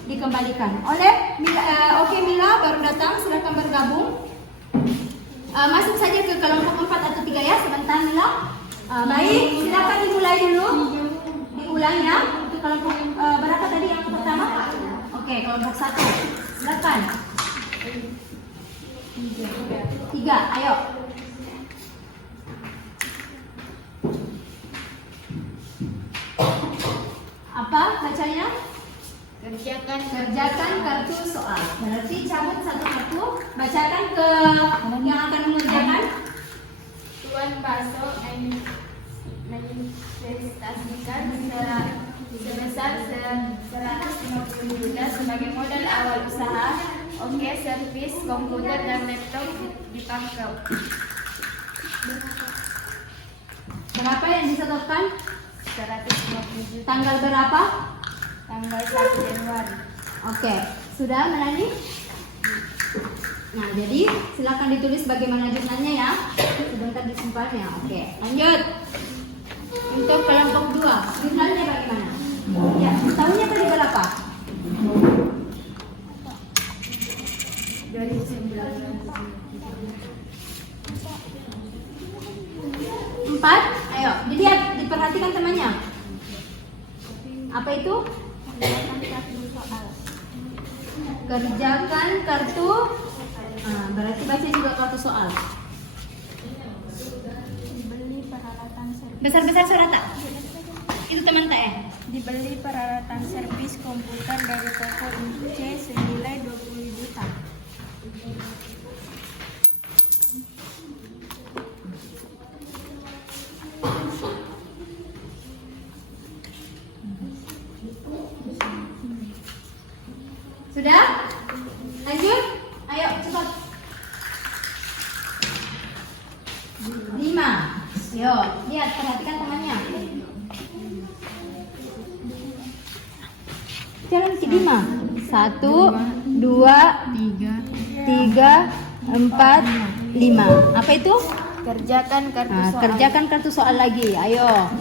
dikembalikan. Oke, Mila baru datang, silakan bergabung. Masuk saja ke kelompok 4 atau 3 ya, sebentar Mila. Baik, silakan dimulai dulu. Diulang ya. Untuk kelompok berapa tadi yang pertama? Oke, kelompok 1. Silakan. 3, ayo. Apa bacanya? Kerjakan kartu soal. Berarti cabut satu kartu, bacakan ke yang akan mengerjakan. Tuan Baso menginvestasikan sebesar 150 juta sebagai modal awal usaha. Oke, servis komputer dan laptop dipangkal. Berapa yang disetorkan? 150 juta. Tanggal berapa? Tanggal 1 Januari. Oke, sudah Melani? Nah, jadi silakan ditulis bagaimana jurnalnya ya. Sebentar disimpannya. Oke, lanjut. Untuk kelompok 2, jurnalnya bagaimana? Ya, tahunnya tadi berapa? 4. Ayo, dilihat, diperhatikan temannya. Apa itu? Kerjakan kartu. Berarti baca juga kartu soal. Dibeli peralatan servis. Besar-besar suara tak? Itu teman tak ya? Dibeli peralatan servis komputer dari toko C senilai 20 juta. Sudah? Lanjut? Ayo cepat. 5. Yo, lihat perhatikan temannya. Jalan ke 5. 1, 2, 3, 4, 5. Apa itu? Kerjakan kartu soal. Kerjakan kartu soal lagi. Ayo.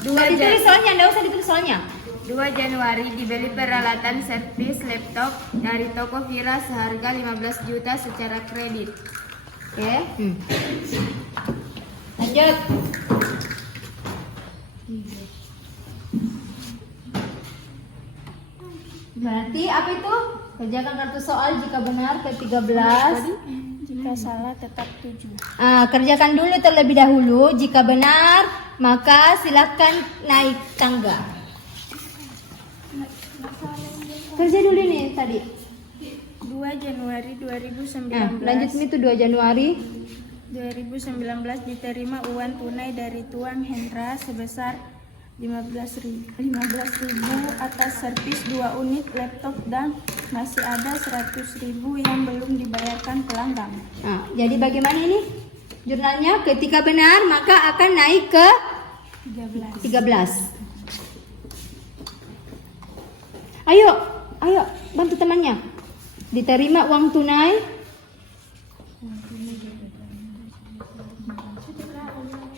2 Ditulis soalnya, enggak usah ditulis soalnya. 2 Januari dibeli peralatan servis laptop dari toko Vira seharga 15 juta secara kredit. Oke. Lanjut. Berarti apa itu? Kerjakan kartu soal jika benar ke-13. Jika salah tetap 7. Kerjakan dulu terlebih dahulu. Jika benar, maka silakan naik tangga. Kerja dulu nih tadi. 2 Januari 2019. Lanjut Mi tuh 2 Januari 2019 diterima uang tunai dari Tuan Hendra sebesar 15.000 atas servis 2 unit laptop dan masih ada 100.000 yang belum dibayarkan pelanggan. Nah, jadi bagaimana ini jurnalnya? Ketika benar maka akan naik ke 13. Ayo bantu temannya. Diterima uang tunai.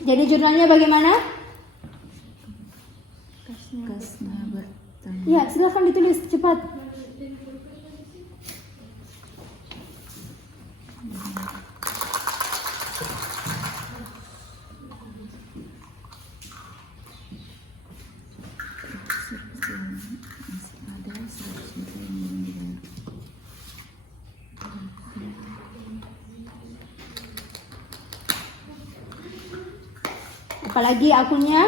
Jadi jurnalnya bagaimana? Ya, silakan ditulis cepat. Apalagi akunnya?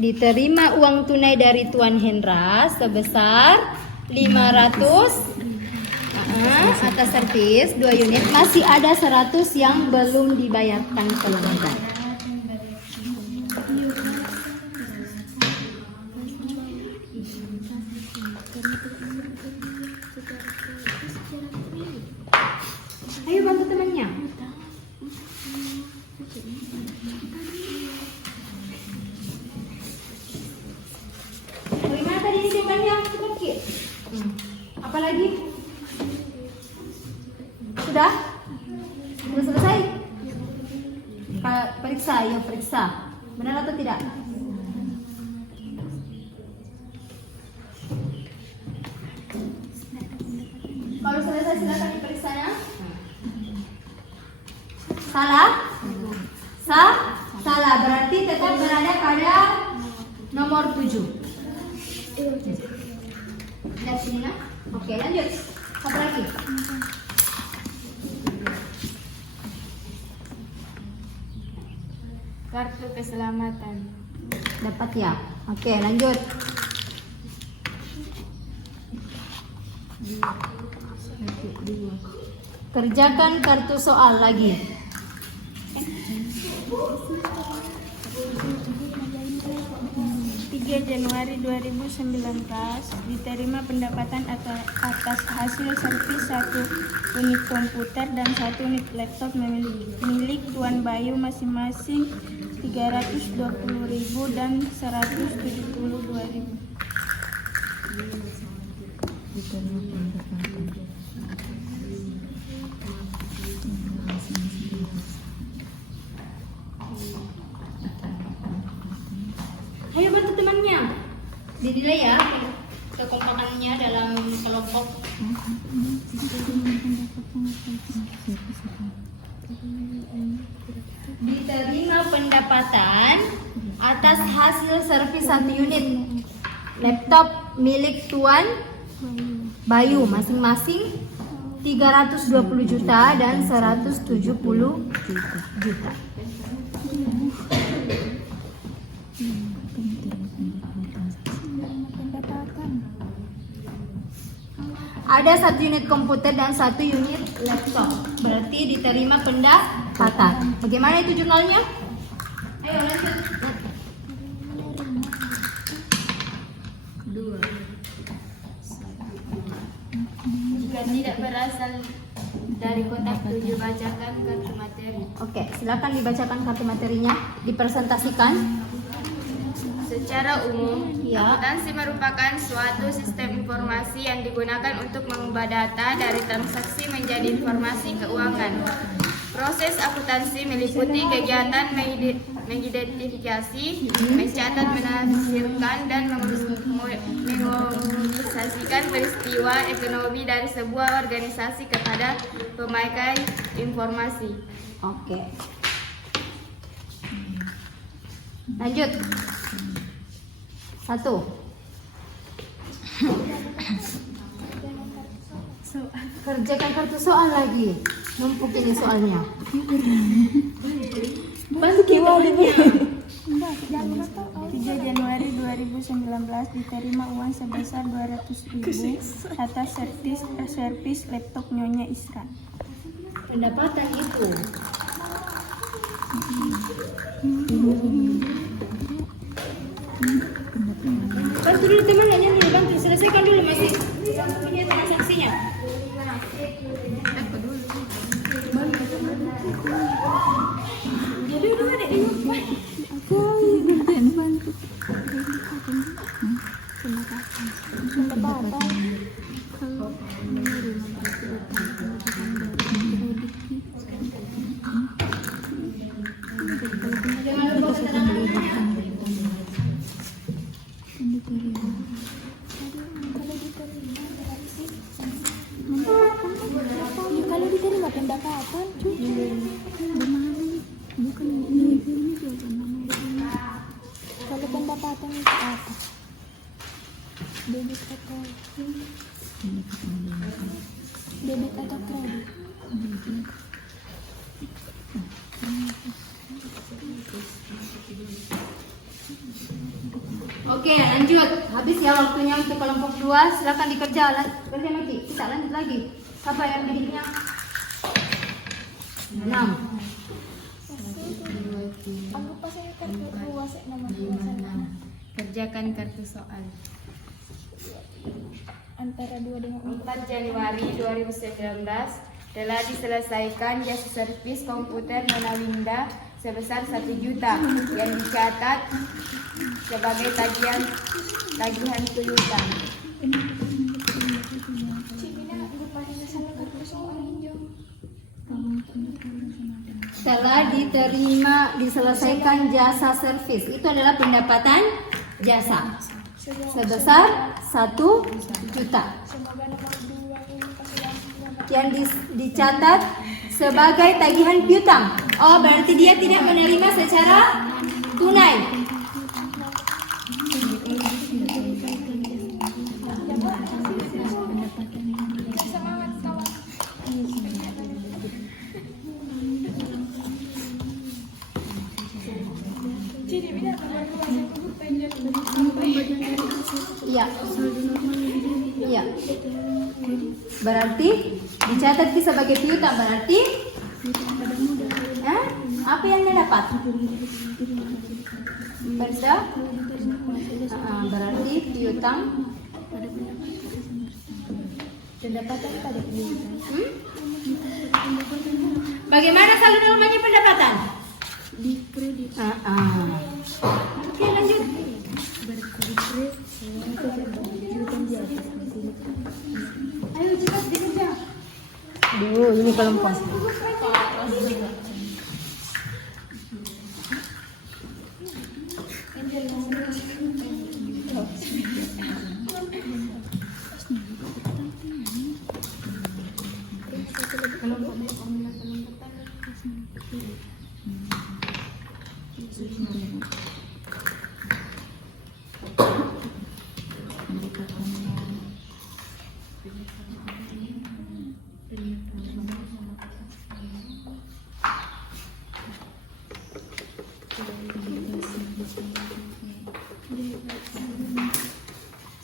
Diterima uang tunai dari Tuan Hendra sebesar 500 atas servis 2 unit, masih ada 100 yang belum dibayarkan pelanggan. Ayo bantu temannya. Bagaimana tadi hitungannya? Cepat Ki. Apalagi? Sudah? Sudah selesai? Periksa, ya periksa. Benar atau tidak? Kalau selesai silakan diperiksanya. Salah? Salah. Berarti tetap berada pada nomor 7. Lihat sini nah. Oke, lanjut. Apa lagi? Kartu keselamatan. Dapat ya? Oke, lanjut. Kerjakan kartu soal lagi. 3 Januari 2019 diterima pendapatan atas hasil servis 1 unit komputer dan 1 unit laptop milik Tuan Bayu masing-masing 320.000 dan 172.000. Ayo bantu temannya. Dinilai ya kekompakannya dalam kelompok. Diterima pendapatan atas hasil servis 1 unit laptop milik Tuan Bayu masing-masing 320 juta dan 170 juta. Ada 1 unit komputer dan 1 unit laptop. Berarti diterima pendapatan. Bagaimana itu jurnalnya? Ayo lanjut. 2. Jika tidak berasal dari kotak 7, bacakan kartu materi. Oke, silakan dibacakan kartu materinya, dipresentasikan. Secara umum, Ya. akuntansi merupakan suatu sistem informasi yang digunakan untuk mengubah data dari transaksi menjadi informasi keuangan. Proses akuntansi meliputi kegiatan mengidentifikasi, mencatat, menafsirkan, dan mengomunikasikan peristiwa ekonomi dari sebuah organisasi kepada pemakai informasi. Oke. Lanjut. 1. Kerjakan kartu soal lagi. Numpuk ini soalnya. Bantu kita banyak. 3 Januari 2019 diterima uang sebesar 200.000 atas servis laptop Nyonya Isra. Pendapatan itu. Bantu dulu teman, nanya dulu, bantu selesaikan dulu masih punya transaksinya. Jadi dulu ada ini. Kalau diterima pendapatan, kalau pendapatan itu apa? Debit atau kredit? Oke, lanjut. Habis ya waktunya untuk kelompok 2. Silakan dikerja. Kerja lagi. Kita lanjut lagi. Siapa yang didiknya? 6. Aku pasang kartu luas nama Kerjakan kartu soal. antara 2 dengan 4 Januari 2019 telah diselesaikan jasa servis komputer Nona Winda sebesar 1 juta yang dicatat sebagai tagihan piutang. Telah diselesaikan jasa servis. Itu adalah pendapatan jasa sebesar 1 juta yang dicatat sebagai tagihan piutang. Oh, berarti dia tidak menerima secara tunai. Iya. Iya. Berarti dicatat sebagai piutang, berarti apa yang dia dapat? Berarti piutang pendapatan pada piutang. Bagaimana saldo normalnya pendapatan? Di kredit. Oke, lanjut. Ayo cepat dikerja. Aduh, ini kelompok.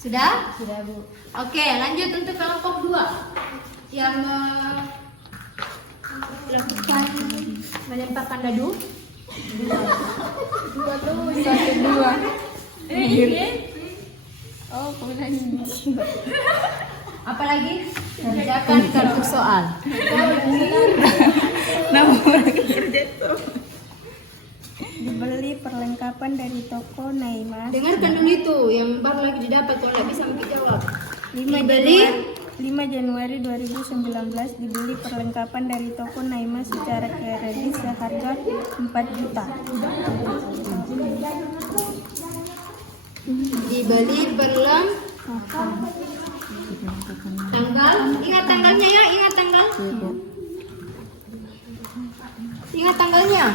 Sudah? Sudah, Bu. Oke, lanjut untuk kelompok 2 yang melakukan melemparkan dadu. 2. Oh, kemudian ini. Apalagi kerjakan kartu soal. Dibeli perlengkapan dari toko Naima. Dengarkan dulu itu yang baru lagi didapat, kalau nggak bisa mungkin jawab. 5 Januari 2019 dibeli perlengkapan dari toko Naima secara kredit seharga 4 juta. Dibeli tanggal, ingat tanggalnya ya, ingat tanggalnya.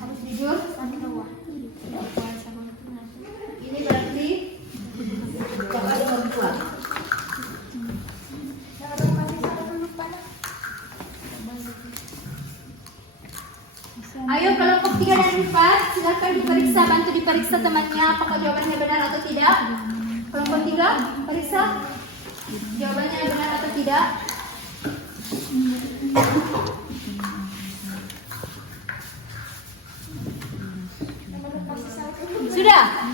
Harus jujur. Ini berarti Bapak ada orang tua. Ayo kelompok 3 dan 4 silakan diperiksa, bantu diperiksa temannya apakah jawabannya benar atau tidak. Kelompok 3 periksa jawabannya benar atau tidak.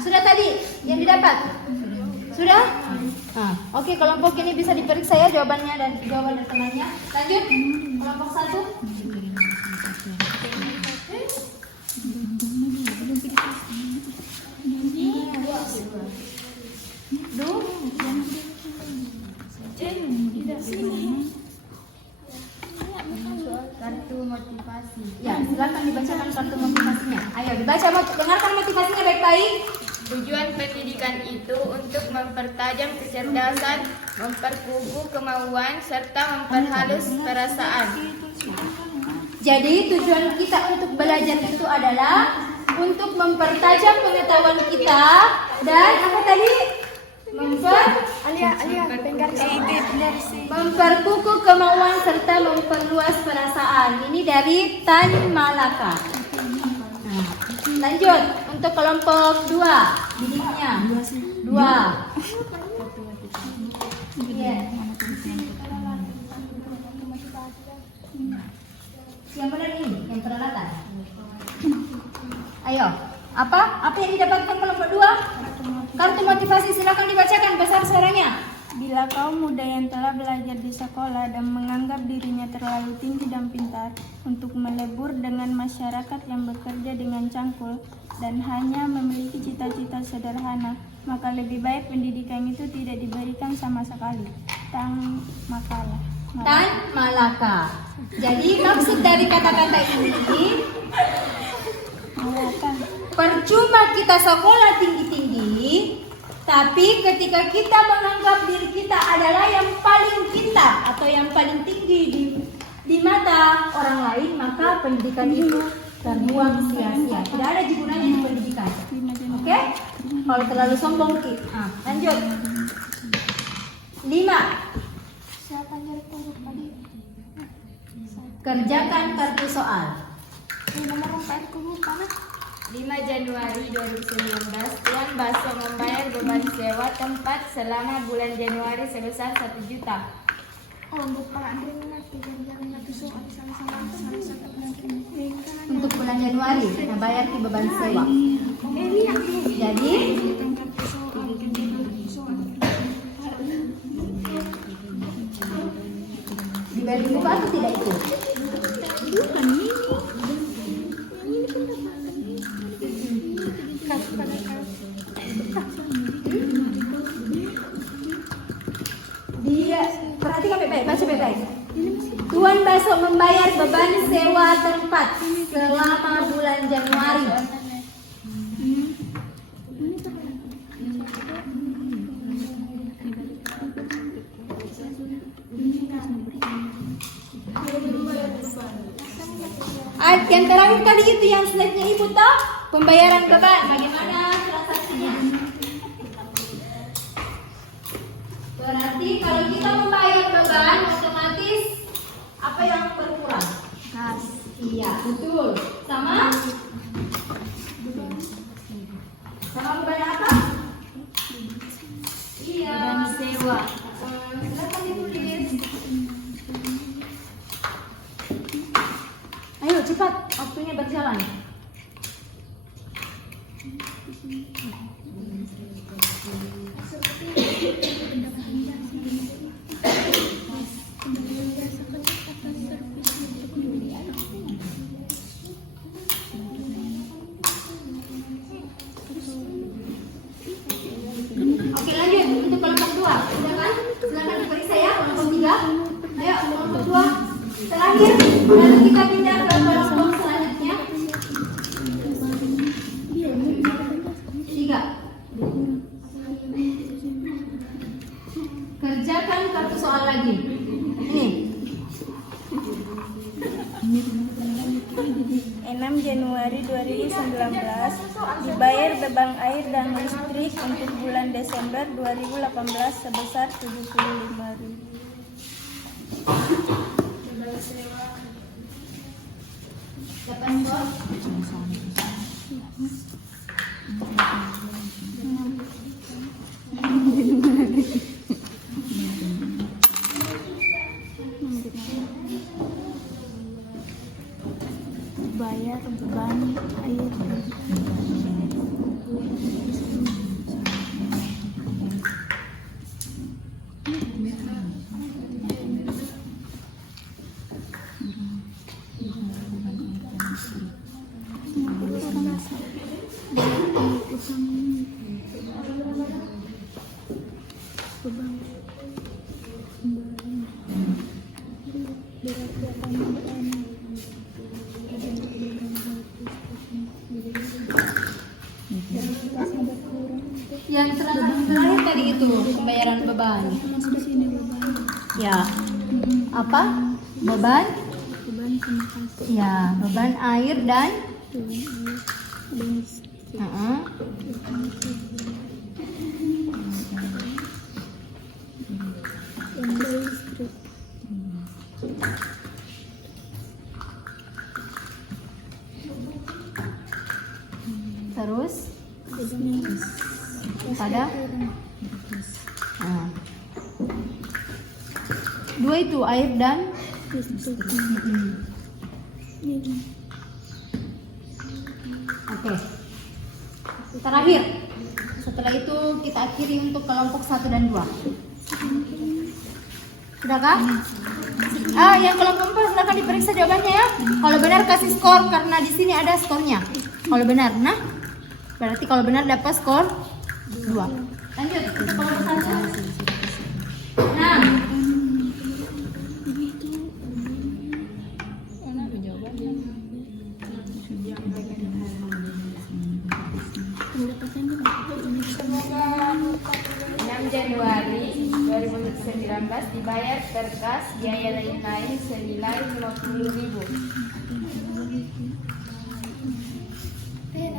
Sudah tadi yang didapat. Sudah? Oke, kelompok ini bisa diperiksa ya jawabannya dan jawaban dari temannya. Lanjut, kelompok 1. Kartu motivasi. Ya, silakan dibacakan kartu motivasinya. Ayo dibaca, dengarkan motivasinya baik-baik. Tujuan pendidikan itu untuk mempertajam kecerdasan, memperkukuh kemauan, serta memperhalus perasaan. Jadi tujuan kita untuk belajar itu adalah untuk mempertajam pengetahuan kita dan apa tadi? Memperkukuh kemauan serta memperluas perasaan. Ini dari Tan Malaka. Nah, lanjut untuk kelompok 2, bidiknya 2. Iya. Yang benar ini, yang peralatan. Ayo, apa yang didapatkan kelompok 2? Kartu motivasi, silakan dibacakan besar suaranya. Bila kaum muda yang telah belajar di sekolah dan menganggap dirinya terlalu tinggi dan pintar untuk melebur dengan masyarakat yang bekerja dengan cangkul dan hanya memiliki cita-cita sederhana, maka lebih baik pendidikan itu tidak diberikan sama sekali. Tan Malaka. Jadi maksud dari kata-kata ini, percuma kita sekolah tinggi-tinggi, tapi ketika kita menganggap diri kita adalah yang paling pintar atau yang paling tinggi di mata orang lain, maka pendidikan itu terbuang sia-sia. Tidak ada gunanya di pendidikan. Oke? Kalau terlalu sombong, lanjut. 5. Kerjakan kartu soal. 5 Januari 2019, Tuan Baso membayar beban sewa tempat selama bulan Januari sebesar 1 juta. Untuk bulan Januari, nah bayar di beban sewa. Jadi dibayar di buku atau tidak itu? Dia perhatikan baik-baik, baca baik-baik. Tuan Baso membayar beban sewa tempat selama bulan Januari. Yang terakhir kali itu yang slide-nya ibu tahu pembayaran beban, bagaimana transaksinya? Berarti kalau kita membayar beban, otomatis apa yang berkurang? Kas. Iya, betul. Sama beban apa? Iya. Beban sewa. Silakan ditulis. Ayo cepat, waktunya berjalan. Oke, lanjut untuk kelompok 2. Silakan diperiksa ya kelompok 3. Ayo kelompok 2 terakhir, lalu kita pindah ke kelompok selanjutnya. 3. Kerjakan kartu soal lagi. Ini 6 Januari 2019 dibayar beban air dan listrik untuk bulan Desember 2018 sebesar 75.000. Dapat skor? Bayar beban air. Yang terakhir tadi itu pembayaran beban. Ya. Apa? Beban? Ya, beban air dan terus pada dua itu air dan oke. Terakhir, setelah itu kita akhiri untuk kelompok 1 dan 2. Sudahkah? Yang kelompok 4 silakan diperiksa jawabannya ya. Kalau benar kasih skor karena di sini ada skornya. Kalau benar, nah berarti kalau benar dapat skor 2. Lanjut kita kelompok 1. Nah, Januari 2019 dibayar berkas biaya lain-lain senilai 50.000.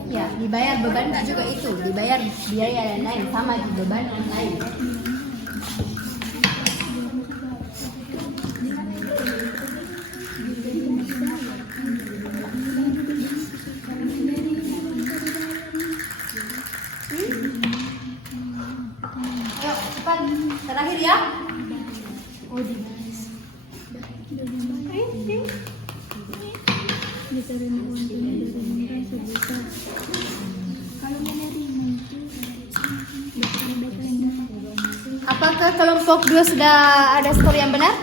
ya dibayar beban juga itu, dibayar biaya lain-lain sama di beban lain. Ayo cepat terakhir ya. Diterima uang tunai dari negara sebesar kalau menerima itu Apakah kelompok 2 sudah ada skor yang benar?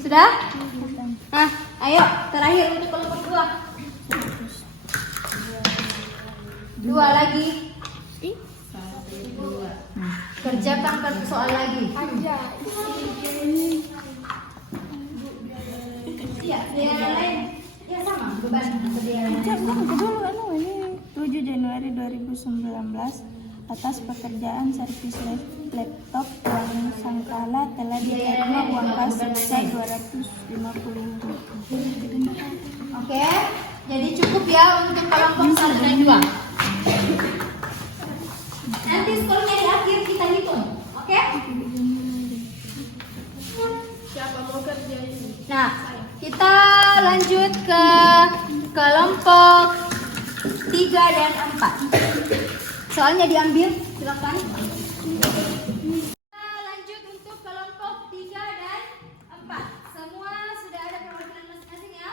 Sudah? Nah, ayo terakhir untuk kelompok 2. 2 lagi. Kerjakan satu soal lagi. Iya, yang lain. Ya sama, beban kedua ini 7 Januari 2019 atas pekerjaan servis laptop uang sangkala telah diterima uang kas sebesar 250.000. Oke, jadi cukup ya untuk kelompok 1 dan 2. Nanti skornya di akhir kita hitung, oke? Siapa mau kerja ini? Nah, kita lanjut ke kelompok 3 dan 4. Soalnya diambil, silakan. Kita lanjut untuk kelompok 3 dan 4. Semua sudah ada perwakilan masing-masing ya.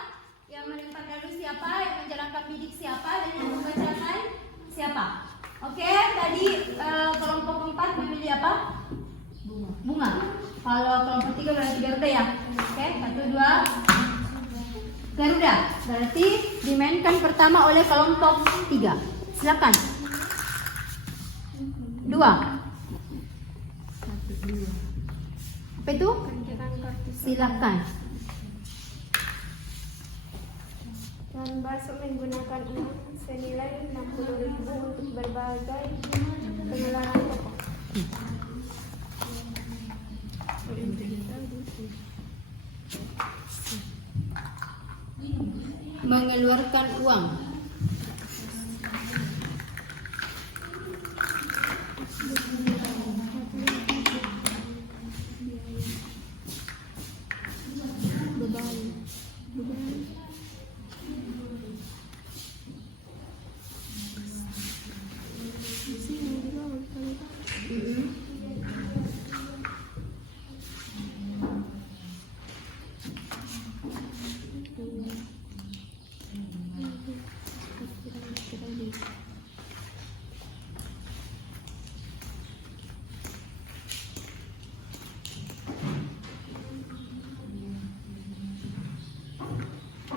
Yang melempar dadu siapa, yang menjalankan bidik siapa, dan yang membacakan siapa. Oke, tadi kelompok 4 memilih apa? Bunga. Kalau kelompok 3 berarti Garuda ya. Oke, 1, 2. Garuda. Berarti dimainkan pertama oleh kelompok 3. Silakan. 2. Apa itu? Silakan. Tuan Baso menggunakan uang senilai 60.000 untuk berbagai pengeluaran pokok. Mengeluarkan uang.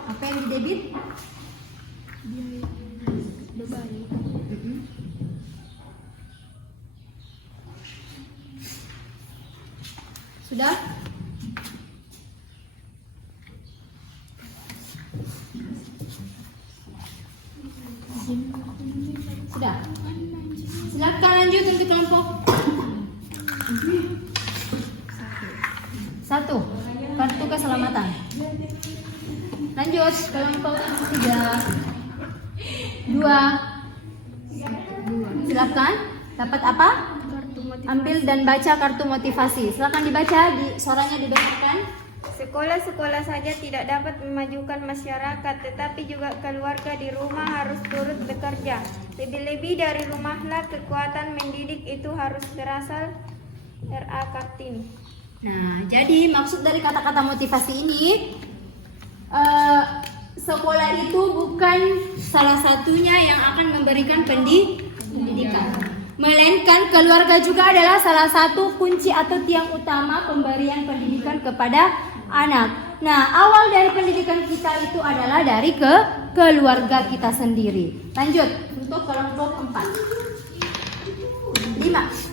Apa yang didebit? Sudah? Sudah. Silakan lanjut untuk kelompok 1. Kartu keselamatan. Lanjut kelompok 3. 2. Silakan. Dapat apa? Ambil dan baca kartu motivasi. Silakan dibaca, suaranya didengarkan. Sekolah-sekolah saja tidak dapat memajukan masyarakat, tetapi juga keluarga di rumah harus turut bekerja. Lebih-lebih dari rumahlah kekuatan mendidik itu harus berasal R.A. Kartini. Nah, jadi maksud dari kata-kata motivasi ini, sekolah itu bukan salah satunya yang akan memberikan pendidikan, melainkan keluarga juga adalah salah satu kunci atau tiang utama pemberian pendidikan kepada anak. Nah, awal dari pendidikan kita itu adalah dari keluarga kita sendiri. Lanjut untuk kelompok 4. 5.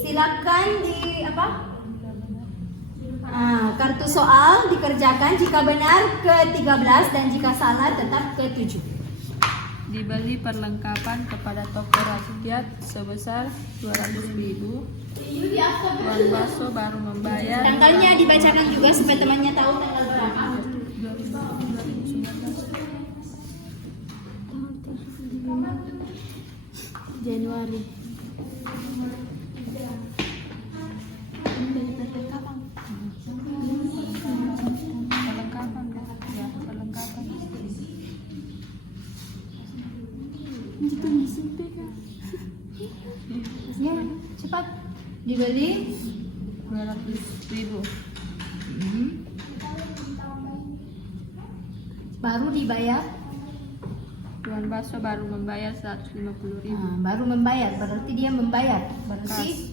Silakan di apa? Kartu soal dikerjakan, jika benar ke-13 dan jika salah tetap ke-7. Dibeli perlengkapan kepada toko rakyat sebesar 200.000. Tuan Baso baru membayar. Tanggalnya dibacakan juga supaya temannya tahu tanggal berapa. Januari. Ya, cepat. Dibeli 200.000. Baru dibayar. Tuan Baso baru membayar 150.000. Baru membayar, berarti dia membayar. Berarti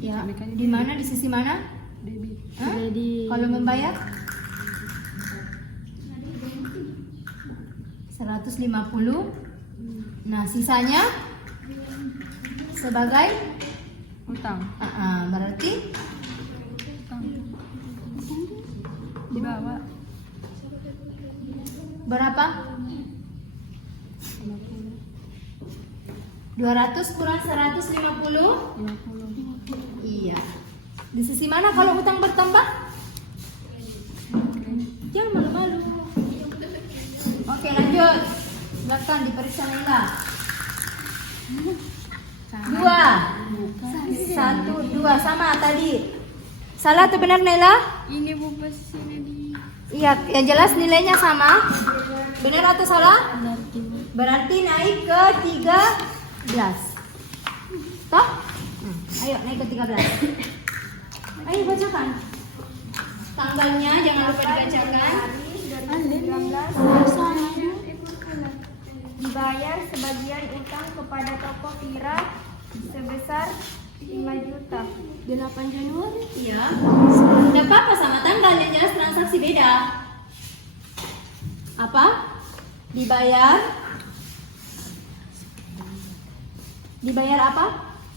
ya, di mana, di sisi mana? Debit. Kalau membayar 150. Nah, sisanya sebagai Utang. berarti Utang. Dibawa berapa? 200 kurang 150? 50. Iya. Di sisi mana kalau utang bertambah? Jangan malu-malu. Oke, lanjut. Silakan diperiksa Naila. 2. 1, 2 sama tadi. Salah atau benar Naila? Ini Bu Basina di. Iya, yang jelas nilainya sama. Benar atau salah? Berarti naik ke 13. Toh? Ayo naik ke 13. Ayo bacakan. Tanggalnya jangan lupa dibacakan. Dibayar sebagian utang kepada toko Vira sebesar 5 juta. 8 Januari. Iya. Tidak apa-apa sama tanggal, yang jelas transaksi beda. Apa? Dibayar apa?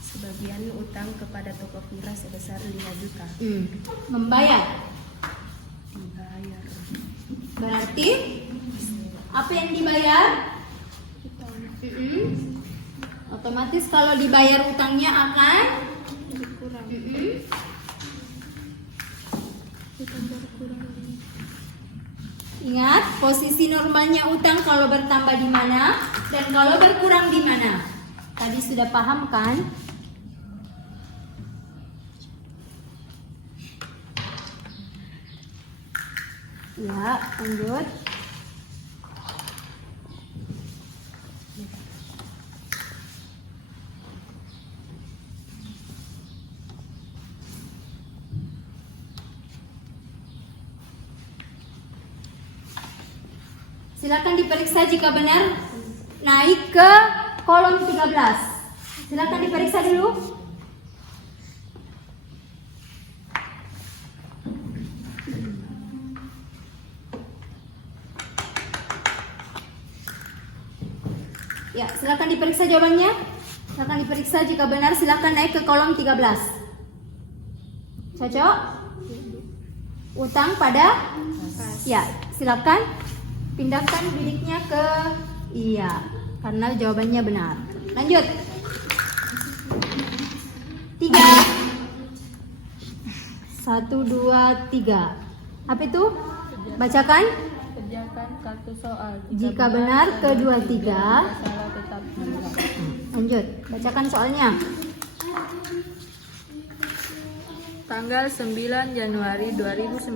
Sebagian utang kepada toko Pira sebesar 5 juta. Membayar. Dibayar. Berarti apa yang dibayar? Otomatis kalau dibayar utangnya akan Berkurang. Ingat, posisi normalnya utang kalau bertambah di mana dan kalau berkurang di mana. Tadi sudah paham kan? Ya, lanjut. Silakan diperiksa jika benar naik ke kolom 13. Silakan diperiksa dulu. Ya, silakan diperiksa jawabannya. Silakan diperiksa jika benar, silakan naik ke kolom 13. Cocok? Utang pada? Ya, silakan pindahkan bidiknya ke iya, karena jawabannya benar. Lanjut. 3. 1, 2, 3. Apa itu? Bacakan. Kerjakan kartu soal. Jika benar kedua 3. Salah tetap tidak. Lanjut. Bacakan soalnya. Tanggal 9 Januari 2019,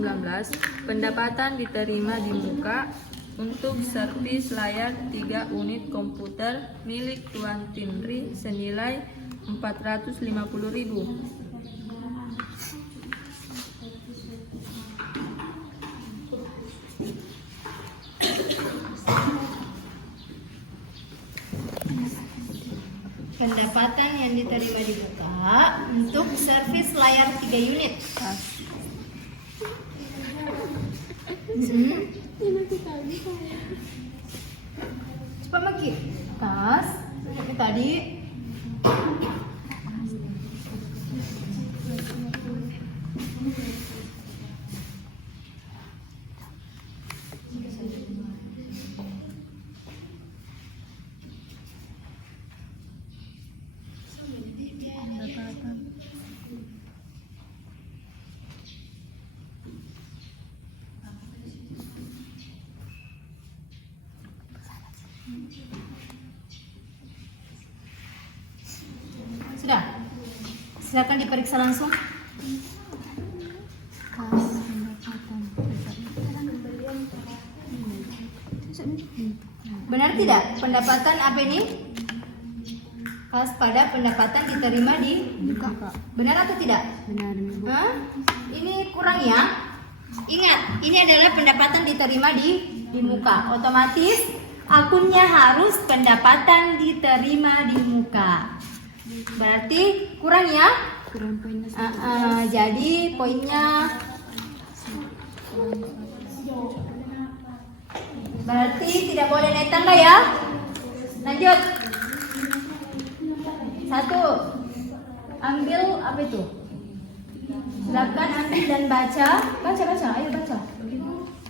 pendapatan diterima di muka untuk servis layar 3 unit komputer milik Tuan Tindri senilai 450.000. Pendapatan yang diterima di muka untuk servis layar 3 unit. Cepat Maki. Tas. Tadi. Sudah. Silakan diperiksa langsung. Benar tidak? Pendapatan apa ini? Kas pada pendapatan diterima di muka. Benar atau tidak? Benar, Ibu. Hah? Ini kurang ya? Ingat, ini adalah pendapatan diterima di muka. Otomatis akunnya harus pendapatan diterima di muka. Berarti kurang ya? Kurang poinnya. Jadi poinnya berarti tidak boleh naik tangga ya. Lanjut. 1. Ambil apa itu? Silakan ambil dan baca. Baca. Ayo baca.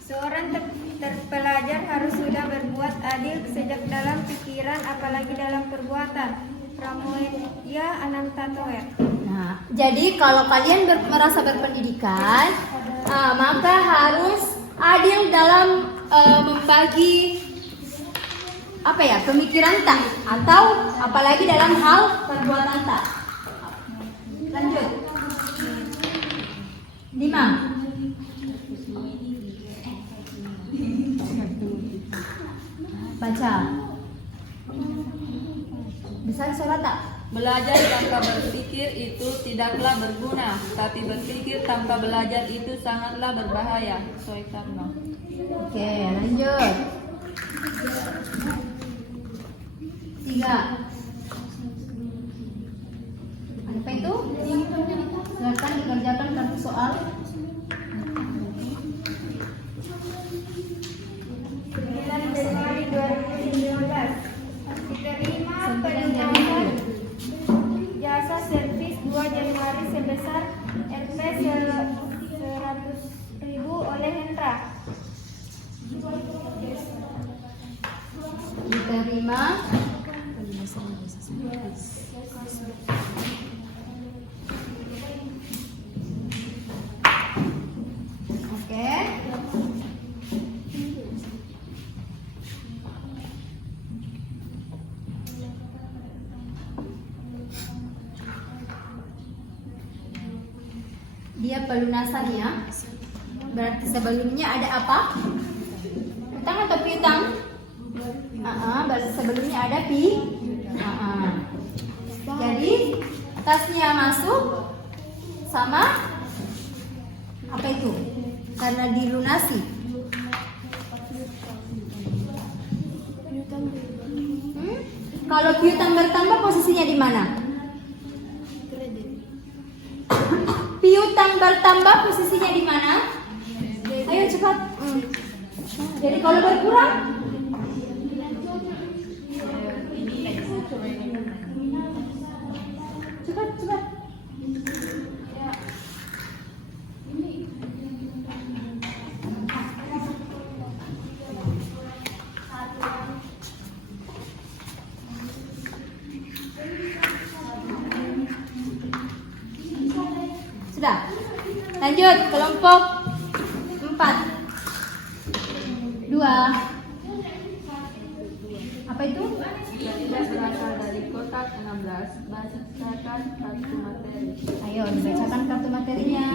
Seorang terpelajar harus sudah berbuat adil sejak dalam pikiran apalagi dalam perbuatan. Pramudia Anantatoer. Nah, jadi kalau kalian merasa berpendidikan, maka harus adil dalam membagi apa ya, pemikiran tak, atau apalagi dalam hal perbuatan tak. Lanjut. 5. Baca. Bisa suara tak? Belajar tanpa berpikir itu tidaklah berguna, tapi berpikir tanpa belajar itu sangatlah berbahaya. Soekarno. Oke, lanjut. 3. Apa itu? Silakan dikerjakan kartu soal. 9 Januari Januari sebesar Rp 100.000 oleh Hendra. Diterima. Oke. Dia pelunasannya. Berarti sebelumnya ada apa? Utang atau piutang? Berarti sebelumnya ada Jadi tasnya masuk sama apa itu? Karena dilunasi. Kalau piutang bertambah posisinya di mana? Piutang bertambah posisinya di mana? Ayo cepat. Jadi kalau berkurang? Cepat. Sudah. Lanjut kelompok 4. 2. Apa itu? Jika tidak berasal dari kotak 16, bacakan kartu materi. Ayo dibacakan kartu materinya.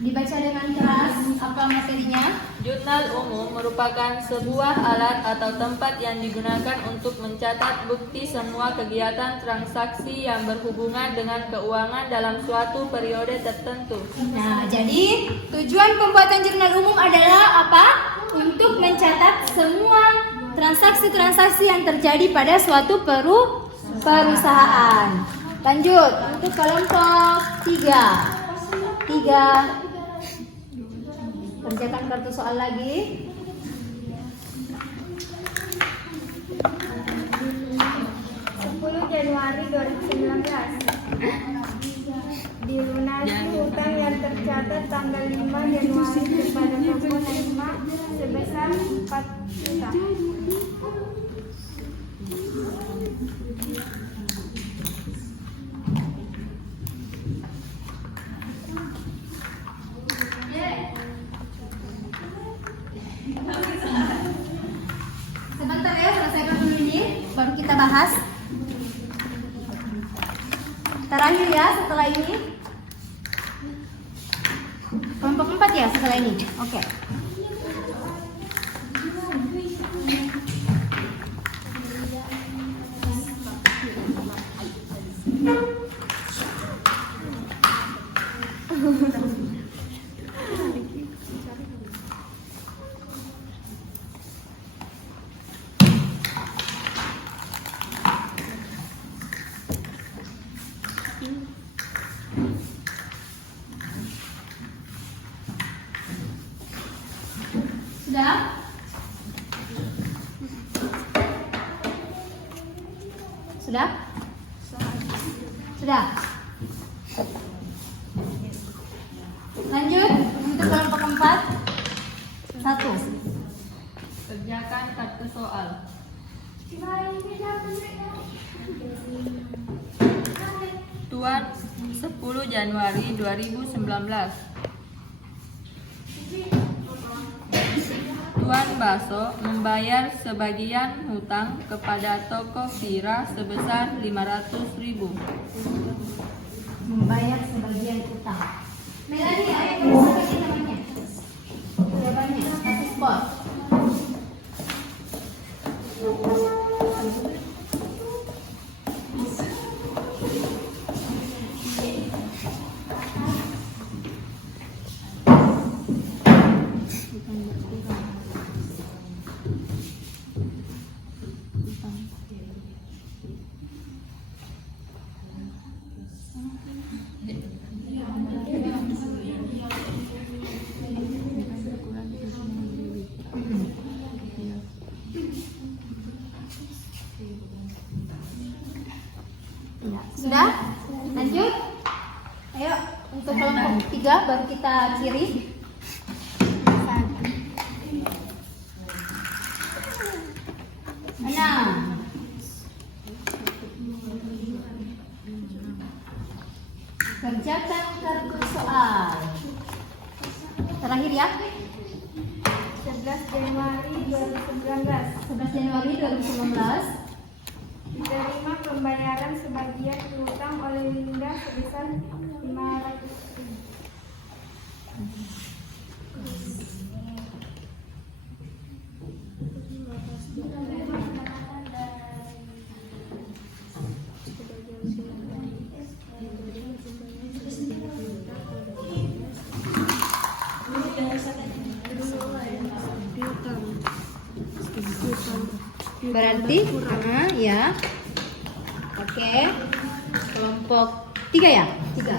Dibaca dengan keras. Apa materinya? Jurnal umum merupakan sebuah alat atau tempat yang digunakan untuk mencatat bukti semua kegiatan transaksi yang berhubungan dengan keuangan dalam suatu periode tertentu. Nah, jadi tujuan pembuatan jurnal umum adalah apa? Untuk mencatat semua transaksi-transaksi yang terjadi pada suatu perusahaan. Lanjut untuk kelompok 3. Kerjakan kartu soal lagi. 10 Januari 2019. Dilunasi hutang yang tercatat tanggal 5 Januari kepada toko Naima sebesar 4 juta. Sebentar ya, selesaikan dulu ini, baru kita bahas. Terakhir ya setelah ini. Kelompok 4 ya setelah ini. Oke. Sudah? Sudah? Sudah? Lanjut untuk kelompok 4. 1. Kerjakan kartu soal. Tuan 10 Januari 2019. Tuan Baso membayar sebagian hutang kepada toko Vira sebesar 500.000. Membayar sebagian utang. Melani, ayo sebagian namanya. Jawabannya, kasih spot. Sudah? Lanjut. Ayo untuk kelompok 3 baru kita akhiri. Enam. Kerjakan kartu soal. Terakhir ya. 11 Januari 2019. 11 Januari 2019. Diterima pembayaran sebagian piutang oleh Linda sebesar 500.000. Berarti ya. Oke. Kelompok 3 ya? 3.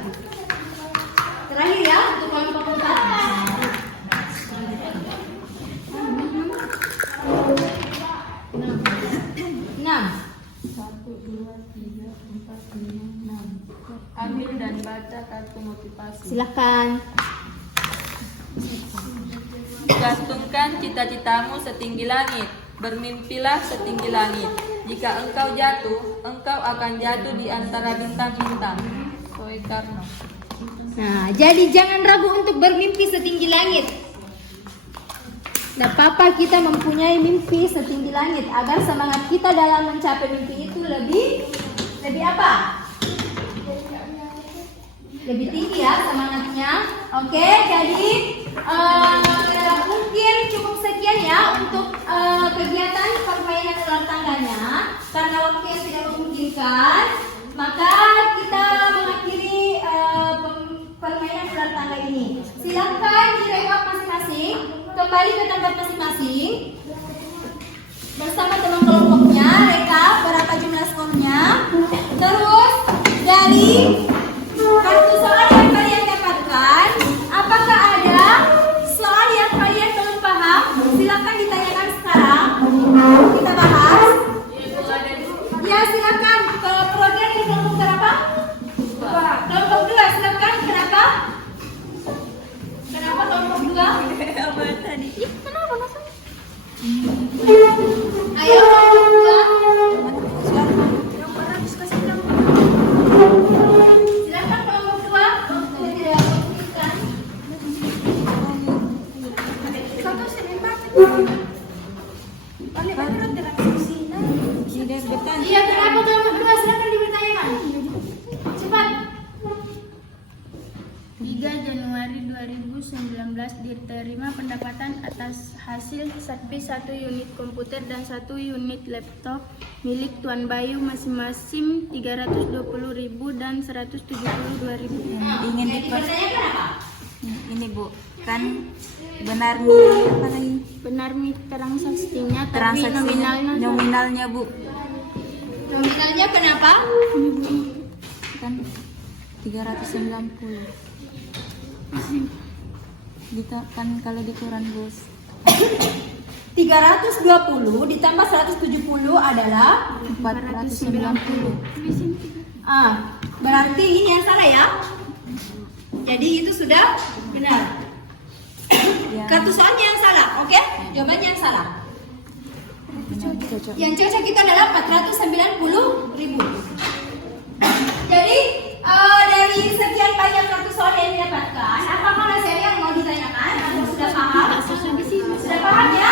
Terakhir ya untuk kelompok 4. 6. Ambil dan baca kartu motivasi. Silakan. Gantungkan cita-citamu setinggi langit, bermimpilah setinggi langit. Jika engkau jatuh, engkau akan jatuh di antara bintang-bintang. Soekarno. Nah, jadi jangan ragu untuk bermimpi setinggi langit. Nah, Papa kita mempunyai mimpi setinggi langit agar semangat kita dalam mencapai mimpi itu lebih apa? Lebih tinggi ya semangatnya. Oke, jadi mungkin cukup sekian ya untuk kegiatan permainan ular tangganya. Karena waktu yang tidak memungkinkan, maka kita mengakhiri permainan ular tangga ini. Silakan direwak masing-masing, kembali ke tempat masing-masing bersama teman kelompoknya, rekap berapa jumlah skornya. Terus dari kartu soal yang kalian dapatkan, apakah ada soal yang kalian belum paham? Silakan ditanyakan sekarang. Kita bahas. Ya, silakan. Perwakilan dari kelompok berapa? 2. Kelompok 2, silakan. Kenapa? Kenapa kelompok 2? Apa tadi? Kenapa rasanya? Ayo kelompok 2. Silakan kelompok 2. Saya tidak memungkinkan. Iya, kenapa kelompok 2? Silakan dibertanyakan. Cepat. 3 Januari 2019 diterima pendapatan atas hasil Satpi 1 unit komputer dan 1 unit laptop milik Tuan Bayu masing-masing 320.000 dan 172.000. Ingin Yang dipertanyakan apa? ini Bu, kan benar nih apa lagi? Benar nih transaksinya, tapi nominalnya Bu, Nominalnya kenapa? kan 390. Gitu kan kalau dikuran Bos. 320 ditambah 170 adalah 490. Berarti ini yang salah ya. Jadi itu sudah benar. Ya. Kartu soalnya yang salah, oke? Jawabannya yang salah. Cocok. Yang cocok itu adalah 490.000. Jadi dari sekian banyak kartu soal yang didapatkan, apakah masih ada yang mau ditanyakan atau sudah paham? Sudah paham ya?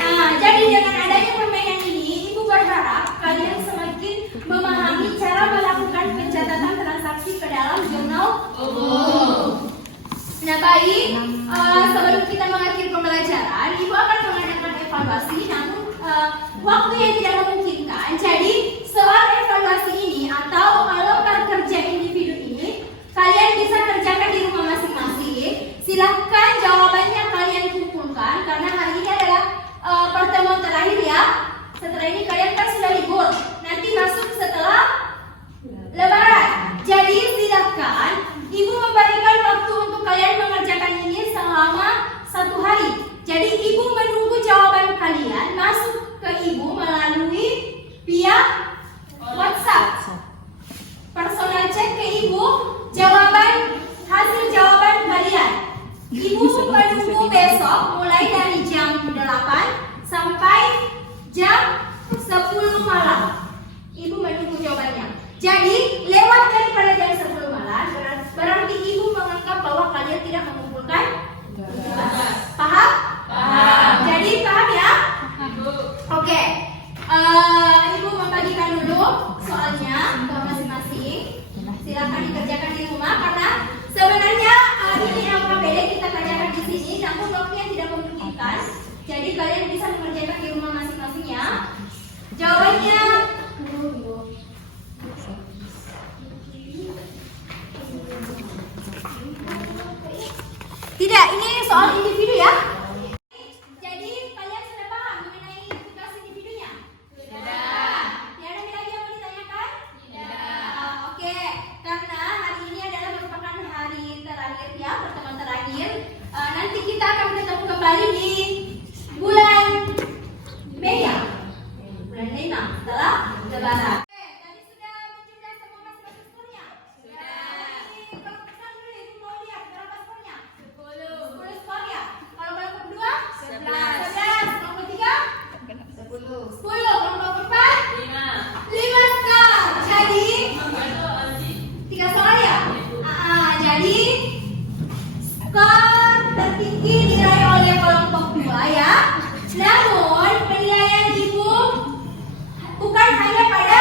Nah, jadi dengan adanya permainan ini, Ibu berharap kalian semakin memahami cara melakukan pencatatan transaksi ke dalam jurnal. Nah, baik. Sebelum kita mengakhiri pembelajaran, Ibu akan mengadakan evaluasi, namun waktu yang tidak memungkinkan. Jadi, soal evaluasi ini atau loker kerja individu ini, kalian bisa kerjakan di rumah masing-masing. Silahkan jawabannya kalian kumpulkan, karena hari ini adalah pertemuan terakhir ya. Setelah ini kalian kan sudah libur. Nanti masuk setelah Lebaran. Jadi silahkan Ibu memberikan waktu untuk kalian mengerjakan ini selama 1 hari. Jadi Ibu menunggu jawaban kalian masuk ke Ibu melalui via WhatsApp. Ibu hasil jawaban kalian. Ibu menunggu besok mulai dari jam 8 sampai jam 10 malam. Ibu menunggu jawabannya. Jadi lewat daripada jam 10 malam berarti ibu menganggap bahwa kalian tidak mengumpulkan tugas. Paham? Paham. Jadi paham ya? Oke. Ibu membagikan dulu soalnya ke masing-masing. Silakan dikerjakan di rumah karena sebenarnya ini LKPD kita kerjakan di sini, namun waktunya tidak memungkinkan. Jadi kalian bisa mengerjakan di rumah masing-masing ya. Jawabannya tidak, ini soal individu ya. Jadi kalian sudah paham mengenai tugas individunya? Sudah. Tiada lagi yang mau ditanyakan? Tidak. Oke, karena hari ini adalah merupakan hari terakhir ya, pertemuan terakhir. Nanti kita akan ketemu kembali di bulan Mei ya? Bulan Mei setelah Lebaran. Tadi sudah menjumlah semua masing-masing skornya? Sudah. Kalau pesan dulu ibu mau lihat berapa skornya? 10 skor ya? Kalau kelompok 2? 11. Kelompok 3? 10. Kelompok 4? 5 skor. Jadi 3 soal ya? Jadi skor tertinggi diraih oleh kelompok 2 ya. Namun penilaian ibu bukan hanya pada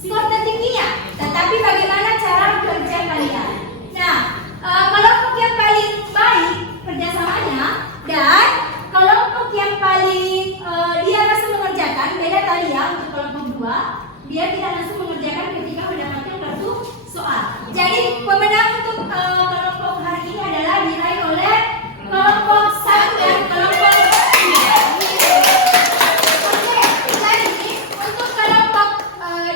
skor tertingginya, tetapi bagaimana cara kerja kalian. Nah, kelompok yang paling baik kerjasamanya dan kelompok yang paling dia langsung mengerjakan, beda tadi ya untuk kelompok 2, dia tidak langsung mengerjakan ketika mendapatkan kartu soal. Jadi pemenang untuk kelompok hari ini adalah diraih oleh kelompok 1 dan kelompok 2. Jadi untuk kelompok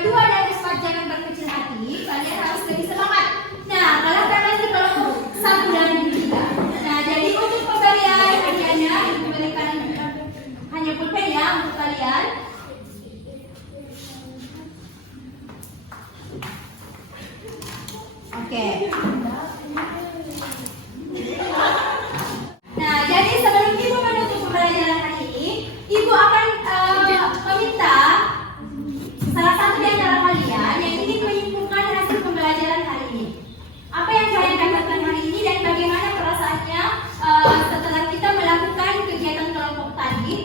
2 dan 4 jangan berkecil hati, kalian harus lebih semangat. Nah, kalian masih kelompok 1 dan 3. Nah, jadi untuk pemberian hadiahnya ibu berikan hanya pulpen ya untuk kalian. Oke. Nah, jadi sebelum ibu menutup pembelajaran hari ini, ibu akan meminta salah satu di antara kalian yang ingin menyimpulkan hasil pembelajaran hari ini. Apa yang kalian katakan hari ini dan bagaimana perasaannya setelah kita melakukan kegiatan kelompok tadi?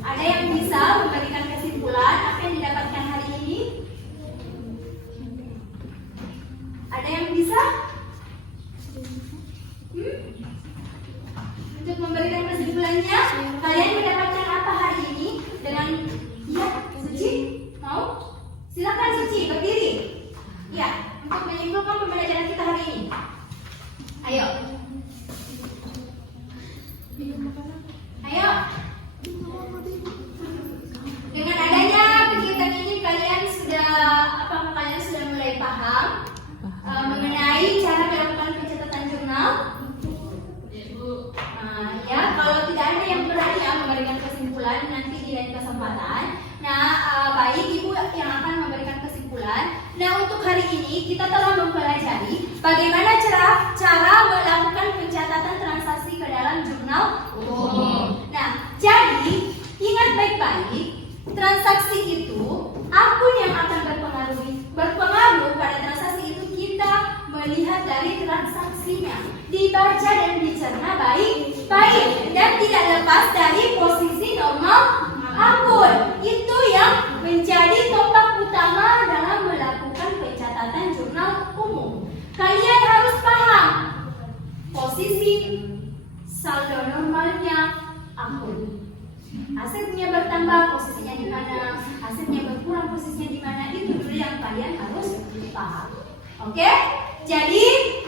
Ada yang bisa memberikan kesimpulan apa yang didapatkan hari ini? Ada yang bisa? Untuk memberikan kesimpulannya, kalian mendapatkan apa hari ini dengan ya, Suci? Mau? Silakan Suci, berdiri. Ya, untuk menyimpulkan pembelajaran kita hari ini. Ayo. Ayo. Dengan adanya kegiatan ini kalian sudah mulai paham mengenai cara melakukan pencatatan jurnal? Ya, kalau tidak ada yang berani memberikan kesimpulan nanti di lain kesempatan. Nah, baik ibu yang akan memberikan kesimpulan. Nah, untuk hari ini kita telah mempelajari bagaimana cara melakukan pencatatan transaksi ke dalam jurnal umum. Nah, jadi ingat baik-baik, transaksi itu akun yang akan berpengaruh pada transaksi itu kita melihat dari transaksinya, dibaca dan dicerna baik-baik dan tidak lepas dari posisi normal akun. Itu yang menjadi topik utama dalam melakukan pencatatan jurnal umum. Kalian harus paham posisi saldo normalnya akun. Asetnya bertambah, posisinya di mana? Asetnya berkurang, posisinya di mana? Itu dulu yang kalian harus paham. Oke? Jadi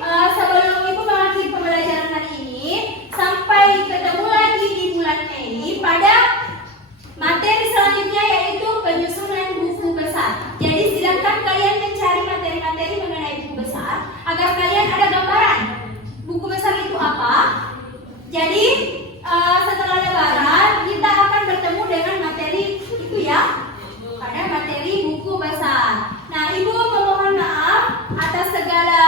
sebelum ibu mengakhiri pembelajaran hari ini, sampai ketemu lagi di bulan Mei pada materi selanjutnya yaitu penyusunan buku besar. Jadi silakan kalian mencari materi-materi mengenai buku besar agar kalian ada gambaran buku besar itu apa. Jadi setelah Lebaran kita akan bertemu dengan materi itu ya, pada materi buku besar. Nah, ibu memohon maaf atas segala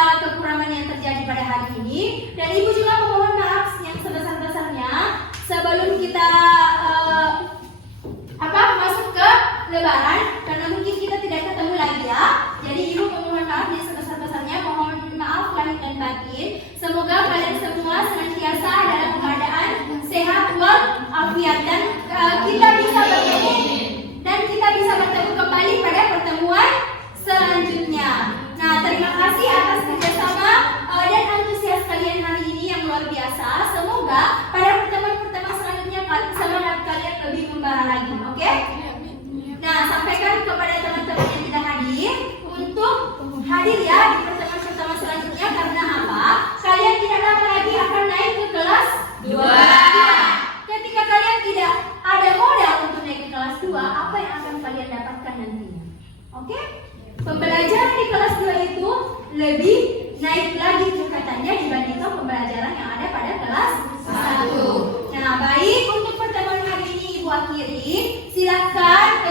ya di pertemuan pertama selanjutnya. Karena apa? Kalian tidak lama lagi akan naik ke kelas 2. Ketika kalian tidak ada modal untuk naik ke kelas 2, apa yang akan kalian dapatkan nantinya? Oke? Pembelajaran di kelas 2 itu lebih naik lagi tingkatannya dibandingkan pembelajaran yang ada pada kelas 1. Nah, baik, untuk pertemuan hari ini Ibu akhiri. Silakan